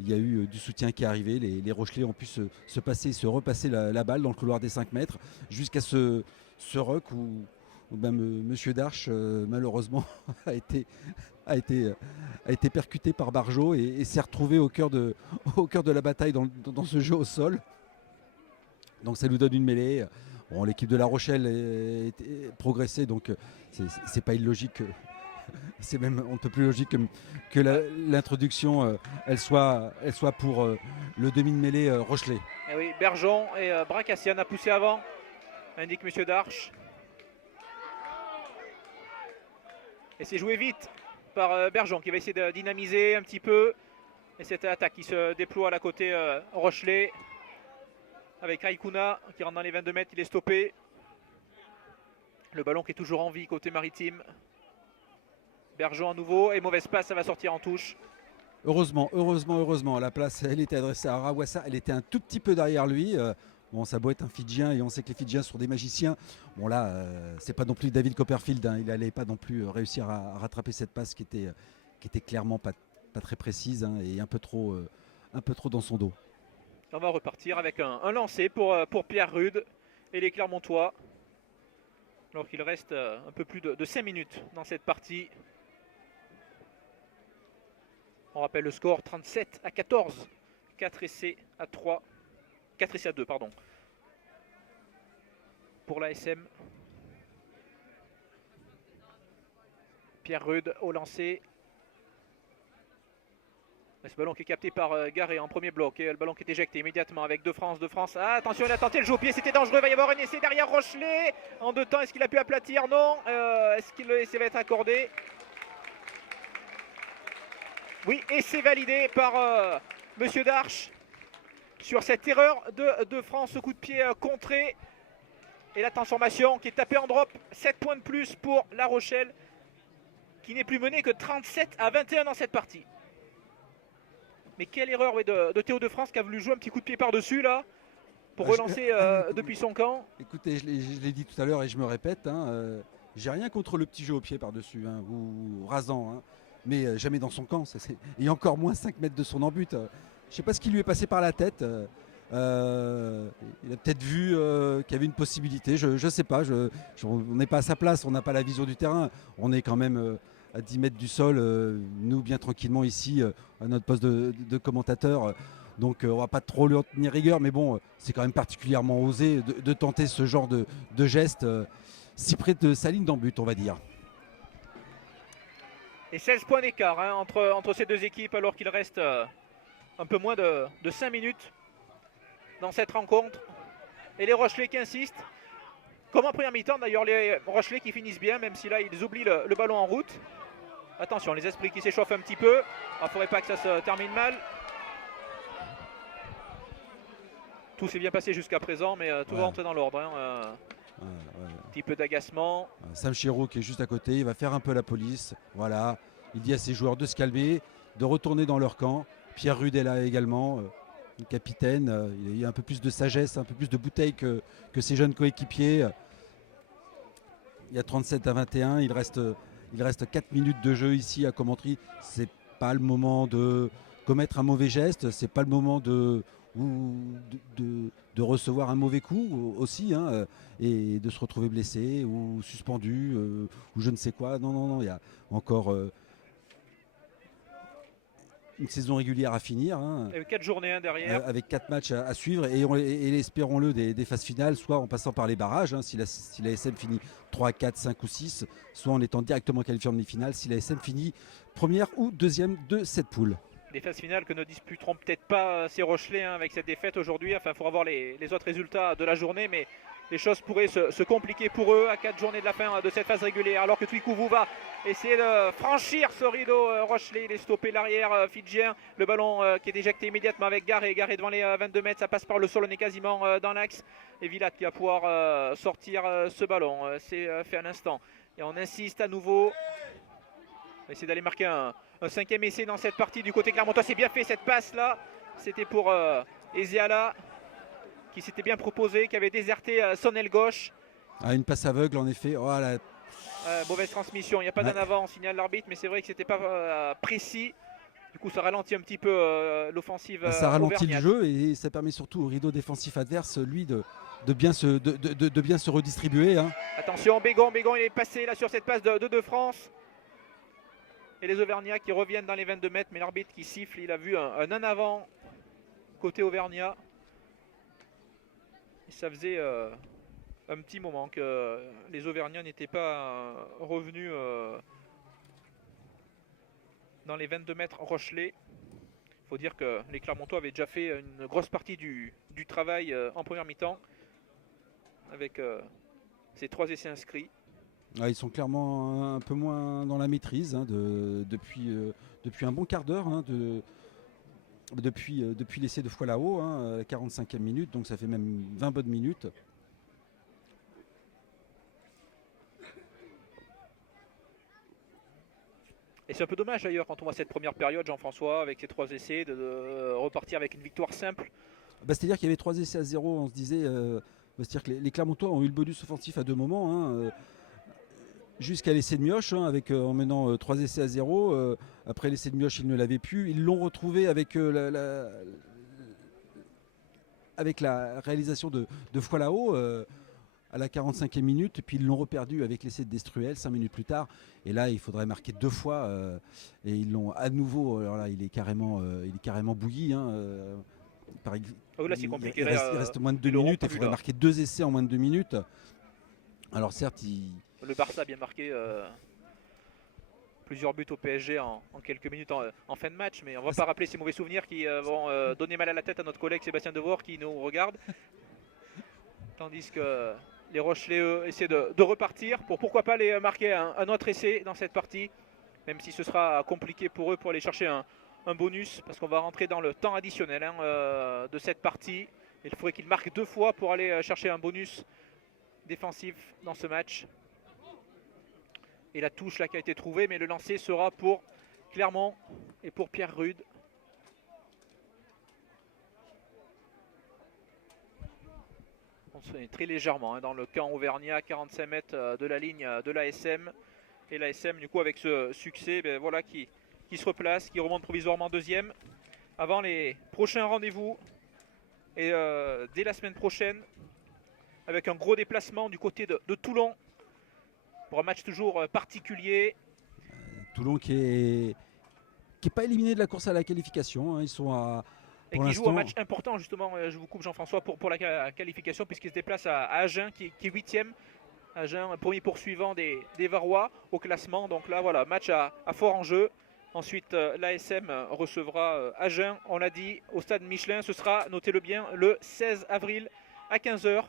il y a eu du soutien qui est arrivé. Les Rochelais ont pu se repasser la balle dans le couloir des 5 mètres jusqu'à ce ruck où même Monsieur Darche, malheureusement, a été percuté par Barjot et s'est retrouvé au cœur de la bataille dans ce jeu au sol. Donc ça nous donne une mêlée. Bon, l'équipe de La Rochelle est progressée, donc c'est pas illogique. C'est même on ne peut plus logique que l'introduction elle soit pour le demi de mêlée Rochelais. Et oui, Bergeon et Bracassian a poussé avant, indique Monsieur Darche. Et c'est joué vite par Bergeon qui va essayer de dynamiser un petit peu. Et cette attaque qui se déploie à la côté Rochelet. Avec Raikkouna qui rentre dans les 22 mètres, il est stoppé. Le ballon qui est toujours en vie côté maritime. Bergeon à nouveau et mauvaise passe, ça va sortir en touche. Heureusement, la place, elle était adressée à Rawassa, elle était un tout petit peu derrière lui. Bon, ça doit être un Fidjien et on sait que les Fidjiens sont des magiciens. Bon là, c'est pas non plus David Copperfield, hein, il n'allait pas non plus réussir à rattraper cette passe qui était clairement pas très précise, hein, et un peu trop dans son dos. On va repartir avec un lancer pour Pierre Rude et les Clermontois. Alors qu'il reste un peu plus de 5 minutes dans cette partie. On rappelle le score 37-14. 4 essais à 3. 4 essais à 2, pardon. Pour l'ASM. Pierre Rude au lancer. Ce ballon qui est capté par Garé en premier bloc. Et le ballon qui est éjecté immédiatement avec De France. Ah, attention, il a tenté le jeu au pied, c'était dangereux. Il va y avoir un essai derrière Rochelet. En 2 temps, est-ce qu'il a pu aplatir? Non. Est-ce que l'essai va être accordé? Oui, essai validé par Monsieur Darche sur cette erreur de France. Ce coup de pied contré. Et la transformation qui est tapée en drop. 7 points de plus pour La Rochelle, qui n'est plus menée que 37-21 dans cette partie. Mais quelle erreur, oui, de Théo de France qui a voulu jouer un petit coup de pied par-dessus là pour relancer depuis son camp. Écoutez, je l'ai dit tout à l'heure et je me répète, hein, j'ai rien contre le petit jeu au pied par-dessus, hein, ou rasant, hein, mais jamais dans son camp. Et encore moins 5 mètres de son embut. Je ne sais pas ce qui lui est passé par la tête. Il a peut-être vu qu'il y avait une possibilité, je ne sais pas. On n'est pas à sa place, on n'a pas la vision du terrain. On est quand même à 10 mètres du sol, nous bien tranquillement ici, à notre poste de commentateur. Donc on va pas trop lui en tenir rigueur, mais bon, c'est quand même particulièrement osé de tenter ce genre de geste si près de sa ligne d'en but, on va dire. Et 16 points d'écart, hein, entre ces deux équipes, alors qu'il reste un peu moins de 5 minutes dans cette rencontre. Et les Rochelais qui insistent. Comme en première mi-temps d'ailleurs, les Rochelais qui finissent bien, même si là ils oublient le ballon en route. Attention, les esprits qui s'échauffent un petit peu. Il ne faudrait pas que ça se termine mal. Tout s'est bien passé jusqu'à présent, mais tout va entrer dans l'ordre. Hein. Un petit peu d'agacement. Sam Chiro qui est juste à côté, il va faire un peu la police. Voilà, il dit à ses joueurs de se calmer, de retourner dans leur camp. Pierre Rude est là également, le capitaine. Il a un peu plus de sagesse, un peu plus de bouteille que ses jeunes coéquipiers. Il y a 37-21, il reste 4 minutes de jeu ici à Commentry. C'est pas le moment de commettre un mauvais geste, c'est pas le moment de recevoir un mauvais coup aussi, hein, et de se retrouver blessé ou suspendu ou je ne sais quoi. Non, il y a encore une saison régulière à finir, hein, avec 4 journées derrière, avec 4 matchs à suivre et espérons-le des phases finales, soit en passant par les barrages, hein, si la SM finit 3, 4, 5 ou 6, soit en étant directement qualifié en demi-finale si la SM finit première ou deuxième de cette poule. Des phases finales que ne disputeront peut-être pas ces Rochelais, hein, avec cette défaite aujourd'hui. Enfin, il faudra voir les autres résultats de la journée, mais les choses pourraient se compliquer pour eux à 4 journées de la fin de cette phase régulière, alors que Twikouvou va essayer de franchir ce rideau Rochelais. Il est stoppé l'arrière fidjien. Le ballon qui est éjecté immédiatement avec Garé devant les 22 mètres. Ça passe par le sol, on est quasiment dans l'axe. Et Villac qui va pouvoir sortir ce ballon. C'est fait un instant. Et on insiste à nouveau. On va essayer d'aller marquer un 5e essai dans cette partie du côté clermontois. C'est bien fait cette passe là. C'était pour Ezeala, qui s'était bien proposé, qui avait déserté son aile gauche. Une passe aveugle en effet. Oh, mauvaise transmission, il n'y a pas d'en avant, on signale l'arbitre, mais c'est vrai que c'était pas précis. Du coup ça ralentit un petit peu l'offensive. Ça ralentit le jeu et ça permet surtout au rideau défensif adverse, lui, de bien se redistribuer. Hein. Attention, Bégon il est passé là sur cette passe de France. Et les Auvergnats qui reviennent dans les 22 mètres, mais l'arbitre qui siffle, il a vu un en avant côté Auvergnat. Et ça faisait un petit moment que les Auvergnats n'étaient pas revenus dans les 22 mètres Rochelais. Il faut dire que les Clermontois avaient déjà fait une grosse partie du travail en première mi-temps avec ces 3 essais inscrits. Ils sont clairement un peu moins dans la maîtrise, hein, depuis un bon quart d'heure, hein, depuis l'essai de Foilao, à la 45e minute, donc ça fait même 20 bonnes minutes. Et c'est un peu dommage d'ailleurs quand on voit cette première période, Jean-François, avec ses 3 essais, de repartir avec une victoire simple. C'est-à-dire qu'il y avait 3 essais à 0, on se disait, c'est-à-dire que les Clermontois ont eu le bonus offensif à 2 moments, jusqu'à l'essai de Mioche, en menant 3 essais à 0. Après l'essai de Mioche, ils ne l'avaient plus. Ils l'ont retrouvé avec la réalisation de Foilao à la 45e minute, et puis ils l'ont reperdu avec l'essai de Destruel 5 minutes plus tard. Et là, il faudrait marquer 2 fois, et ils l'ont à nouveau. Alors là, il est carrément bouilli. Là, c'est compliqué. Il reste moins de 2 minutes, et il faudrait marquer 2 essais en moins de 2 minutes. Alors certes, le Barça a bien marqué plusieurs buts au PSG en quelques minutes en fin de match, mais on ne va pas rappeler ces mauvais souvenirs qui vont donner mal à la tête à notre collègue Sébastien Devor qui nous regarde. Tandis que les Rochelais essaient de repartir pour pourquoi pas aller marquer un autre essai dans cette partie, même si ce sera compliqué pour eux pour aller chercher un bonus, parce qu'on va rentrer dans le temps additionnel de cette partie. Il faudrait qu'ils marquent 2 fois pour aller chercher un bonus défensif dans ce match. Et la touche là qui a été trouvée, mais le lancer sera pour Clermont et pour Pierre Rude. On est très légèrement dans le camp auvergnat, 45 mètres de la ligne de l'ASM. Et l'ASM du coup avec ce succès voilà, qui se replace, qui remonte provisoirement deuxième. Avant les prochains rendez-vous et dès la semaine prochaine, avec un gros déplacement du côté de Toulon pour un match toujours particulier. Toulon qui est pas éliminé de la course à la qualification, ils sont à et qui joue un match important justement, je vous coupe Jean-François, pour la qualification, puisqu'il se déplace à Agen qui est 8e. Agen, premier poursuivant des Varois au classement, donc là voilà, match à fort enjeu. Ensuite l'ASM recevra Agen, on l'a dit, au stade Michelin. Ce sera, notez-le bien, le 16 avril à 15h.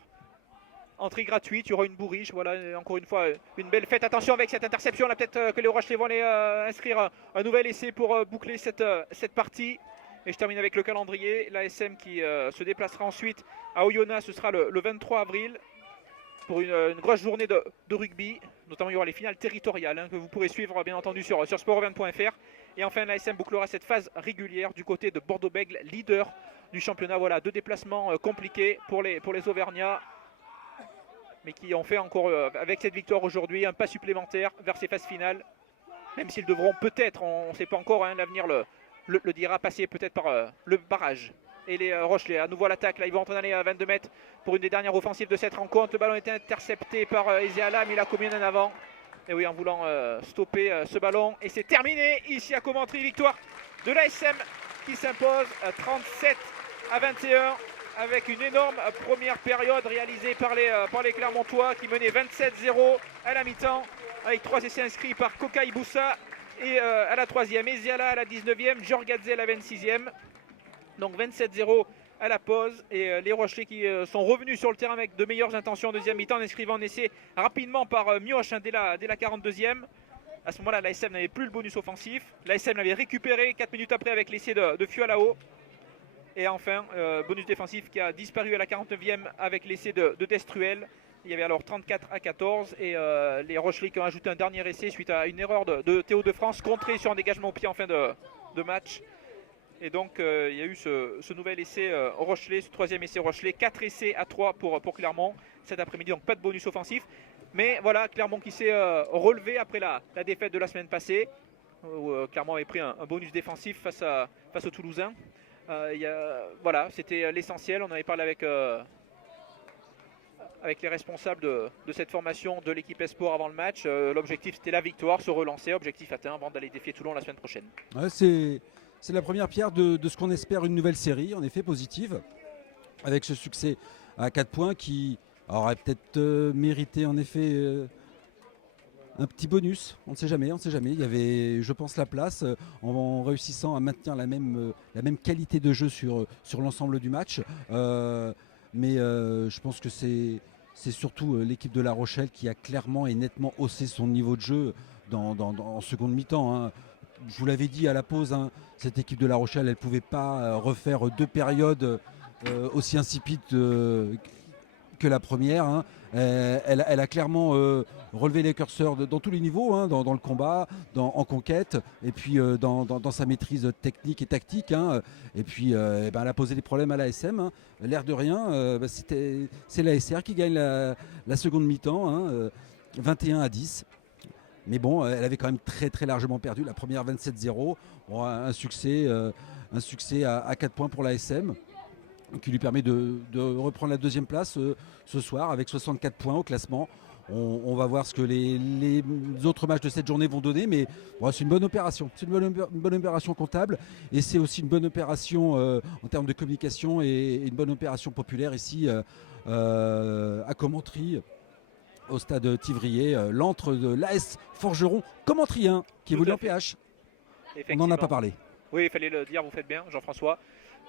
Entrée gratuite, il y aura une bourriche, voilà, encore une fois une belle fête. Attention avec cette interception là, peut-être que les Rochelais vont aller inscrire un nouvel essai pour boucler cette partie. Et je termine avec le calendrier. L'ASM qui se déplacera ensuite à Oyonnax, ce sera le 23 avril pour une grosse journée de rugby. Notamment il y aura les finales territoriales que vous pourrez suivre bien entendu sur sportauvergne.fr. Et enfin l'ASM bouclera cette phase régulière du côté de Bordeaux-Bègles, leader du championnat. Voilà, 2 déplacements compliqués pour les Auvergnats, mais qui ont fait encore, avec cette victoire aujourd'hui, un pas supplémentaire vers ces phases finales. Même s'ils devront peut-être, on ne sait pas encore, l'avenir le dira, passer peut-être par le barrage. Et les Rochelais à nouveau à l'attaque, là ils vont en aller à 22 mètres pour une des dernières offensives de cette rencontre. Le ballon est intercepté par Ezeala, mais il a commis un avant. Et oui, en voulant stopper ce ballon. Et c'est terminé ici à Commentry, victoire de l'ASM qui s'impose 37-21 avec une énorme première période réalisée par les Clermontois qui menaient 27-0 à la mi-temps, avec 3 essais inscrits par Koka Iboussa et à la 3e, Eziala à la 19e, Giorgadze à la 26e. Donc 27-0 à la pause, et les Rochelais qui sont revenus sur le terrain avec de meilleures intentions en deuxième mi-temps, en inscrivant un essai rapidement par Mioche dès la 42e. À ce moment-là, l'ASM n'avait plus le bonus offensif. L'ASM l'avait récupéré 4 minutes après avec l'essai de Fualao. Et enfin, bonus défensif qui a disparu à la 49e avec l'essai de Destruel. Il y avait alors 34-14, et les Rochelais qui ont ajouté un dernier essai suite à une erreur de Théo de France, contré sur un dégagement au pied en fin de match. Et donc il y a eu ce nouvel essai Rochelais, ce 3e essai Rochelais, 4 essais à 3 pour Clermont cet après-midi, donc pas de bonus offensif. Mais voilà, Clermont qui s'est relevé après la défaite de la semaine passée, où Clermont avait pris un bonus défensif face aux Toulousains. Voilà, c'était l'essentiel. On avait parlé avec les responsables de cette formation de l'équipe Esport avant le match. L'objectif c'était la victoire, se relancer, objectif atteint avant d'aller défier Toulon la semaine prochaine. Ouais, c'est la première pierre de ce qu'on espère, une nouvelle série, en effet positive, avec ce succès à 4 points qui aurait peut-être mérité en effet un petit bonus. On ne sait jamais. Il y avait, je pense, la place en réussissant à maintenir la même qualité de jeu sur l'ensemble du match. Mais je pense que c'est surtout l'équipe de La Rochelle qui a clairement et nettement haussé son niveau de jeu en seconde mi-temps. je vous l'avais dit à la pause, hein, cette équipe de La Rochelle, elle ne pouvait pas refaire 2 périodes aussi insipides que la première. Hein. Elle a clairement relevé les curseurs dans tous les niveaux, hein, dans le combat, en conquête, et puis dans sa maîtrise technique et tactique. Hein. Et puis elle a posé des problèmes à l'ASM. Hein. L'air de rien, c'est l'ASR qui gagne la seconde mi-temps, hein, 21-10. Mais bon, elle avait quand même très très largement perdu la première 27-0. Bon, un succès à 4 points pour l'ASM, qui lui permet de reprendre la deuxième place ce soir avec 64 points au classement. On va voir ce que les autres matchs de cette journée vont donner, mais bon, c'est une bonne opération. C'est une bonne opération comptable, et c'est aussi une bonne opération en termes de communication, et une bonne opération populaire ici à Commentry, au stade Tivrier, l'antre de l'AS Forgeron Commentry 1, qui évolue en PH. On n'en a pas parlé. Oui, il fallait le dire, vous faites bien, Jean-François.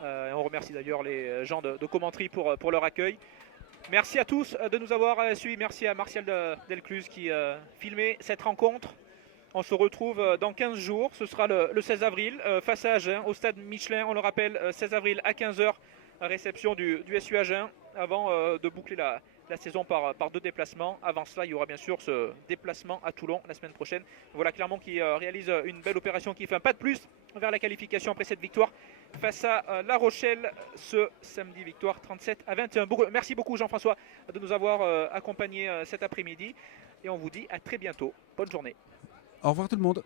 On remercie d'ailleurs les gens de Commentry pour leur accueil. Merci à tous de nous avoir suivis. Merci à Martial Delcluse qui filmait cette rencontre. On se retrouve dans 15 jours. Ce sera le 16 avril face à Agen, au stade Michelin. On le rappelle, 16 avril à 15h, réception du SU Agen, avant de boucler la saison par 2 déplacements. Avant cela, il y aura bien sûr ce déplacement à Toulon la semaine prochaine. Voilà Clermont qui réalise une belle opération, qui fait un pas de plus vers la qualification après cette victoire face à La Rochelle ce samedi. Victoire 37-21. Merci beaucoup Jean-François de nous avoir accompagnés cet après-midi, et on vous dit à très bientôt. Bonne journée. Au revoir tout le monde.